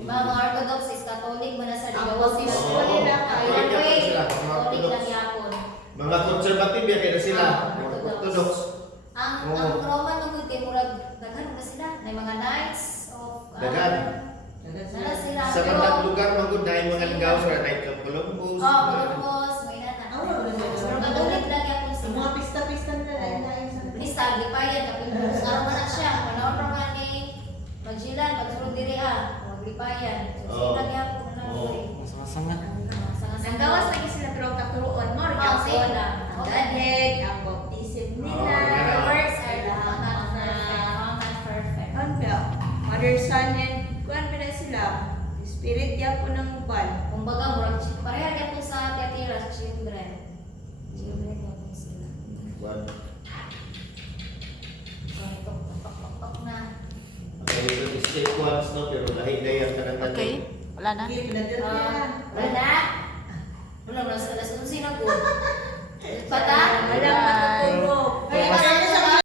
mga Orthodox is Catholic mo na sa ligawas sila. Catholic lang yapon. Mga conservative ya kaya sila. Orthodox. Ang Roman nungod kay murag daghan ba sila? May mga knights of Daghan. Nala sila. Sa mga lugar magud na yung mga ligaw sa Knight of Columbus. Columbus, may nana. Pero Catholic lang yapon Sa sila. mga pista-pista na lain-lain sa Lista, di pa yan, kapilbus. Araw man na siya. Manaon pa nga ni Magjilan, pagsulong diri maglipayan. So, sila yapon na lang. Masama-sama. Ang gawas lagi sila pero katuruan mo, Oh, gapon. same lang. Ang dadhead, ang baptism nila. The works are not perfect. Ano ba? Mother, son, and kuwan pa na sila. Spirit ya po ng uban. Kumbaga, murag pareha yapon sa Tiyatira, children. Children yapon sila. So, ito, pak na. Okay, so escape ones no pero lahi-lahi ang kanang Okay. Wala na. Sige, pinadala yan. Wala na. Wala na sa alas 11 na po. Patay.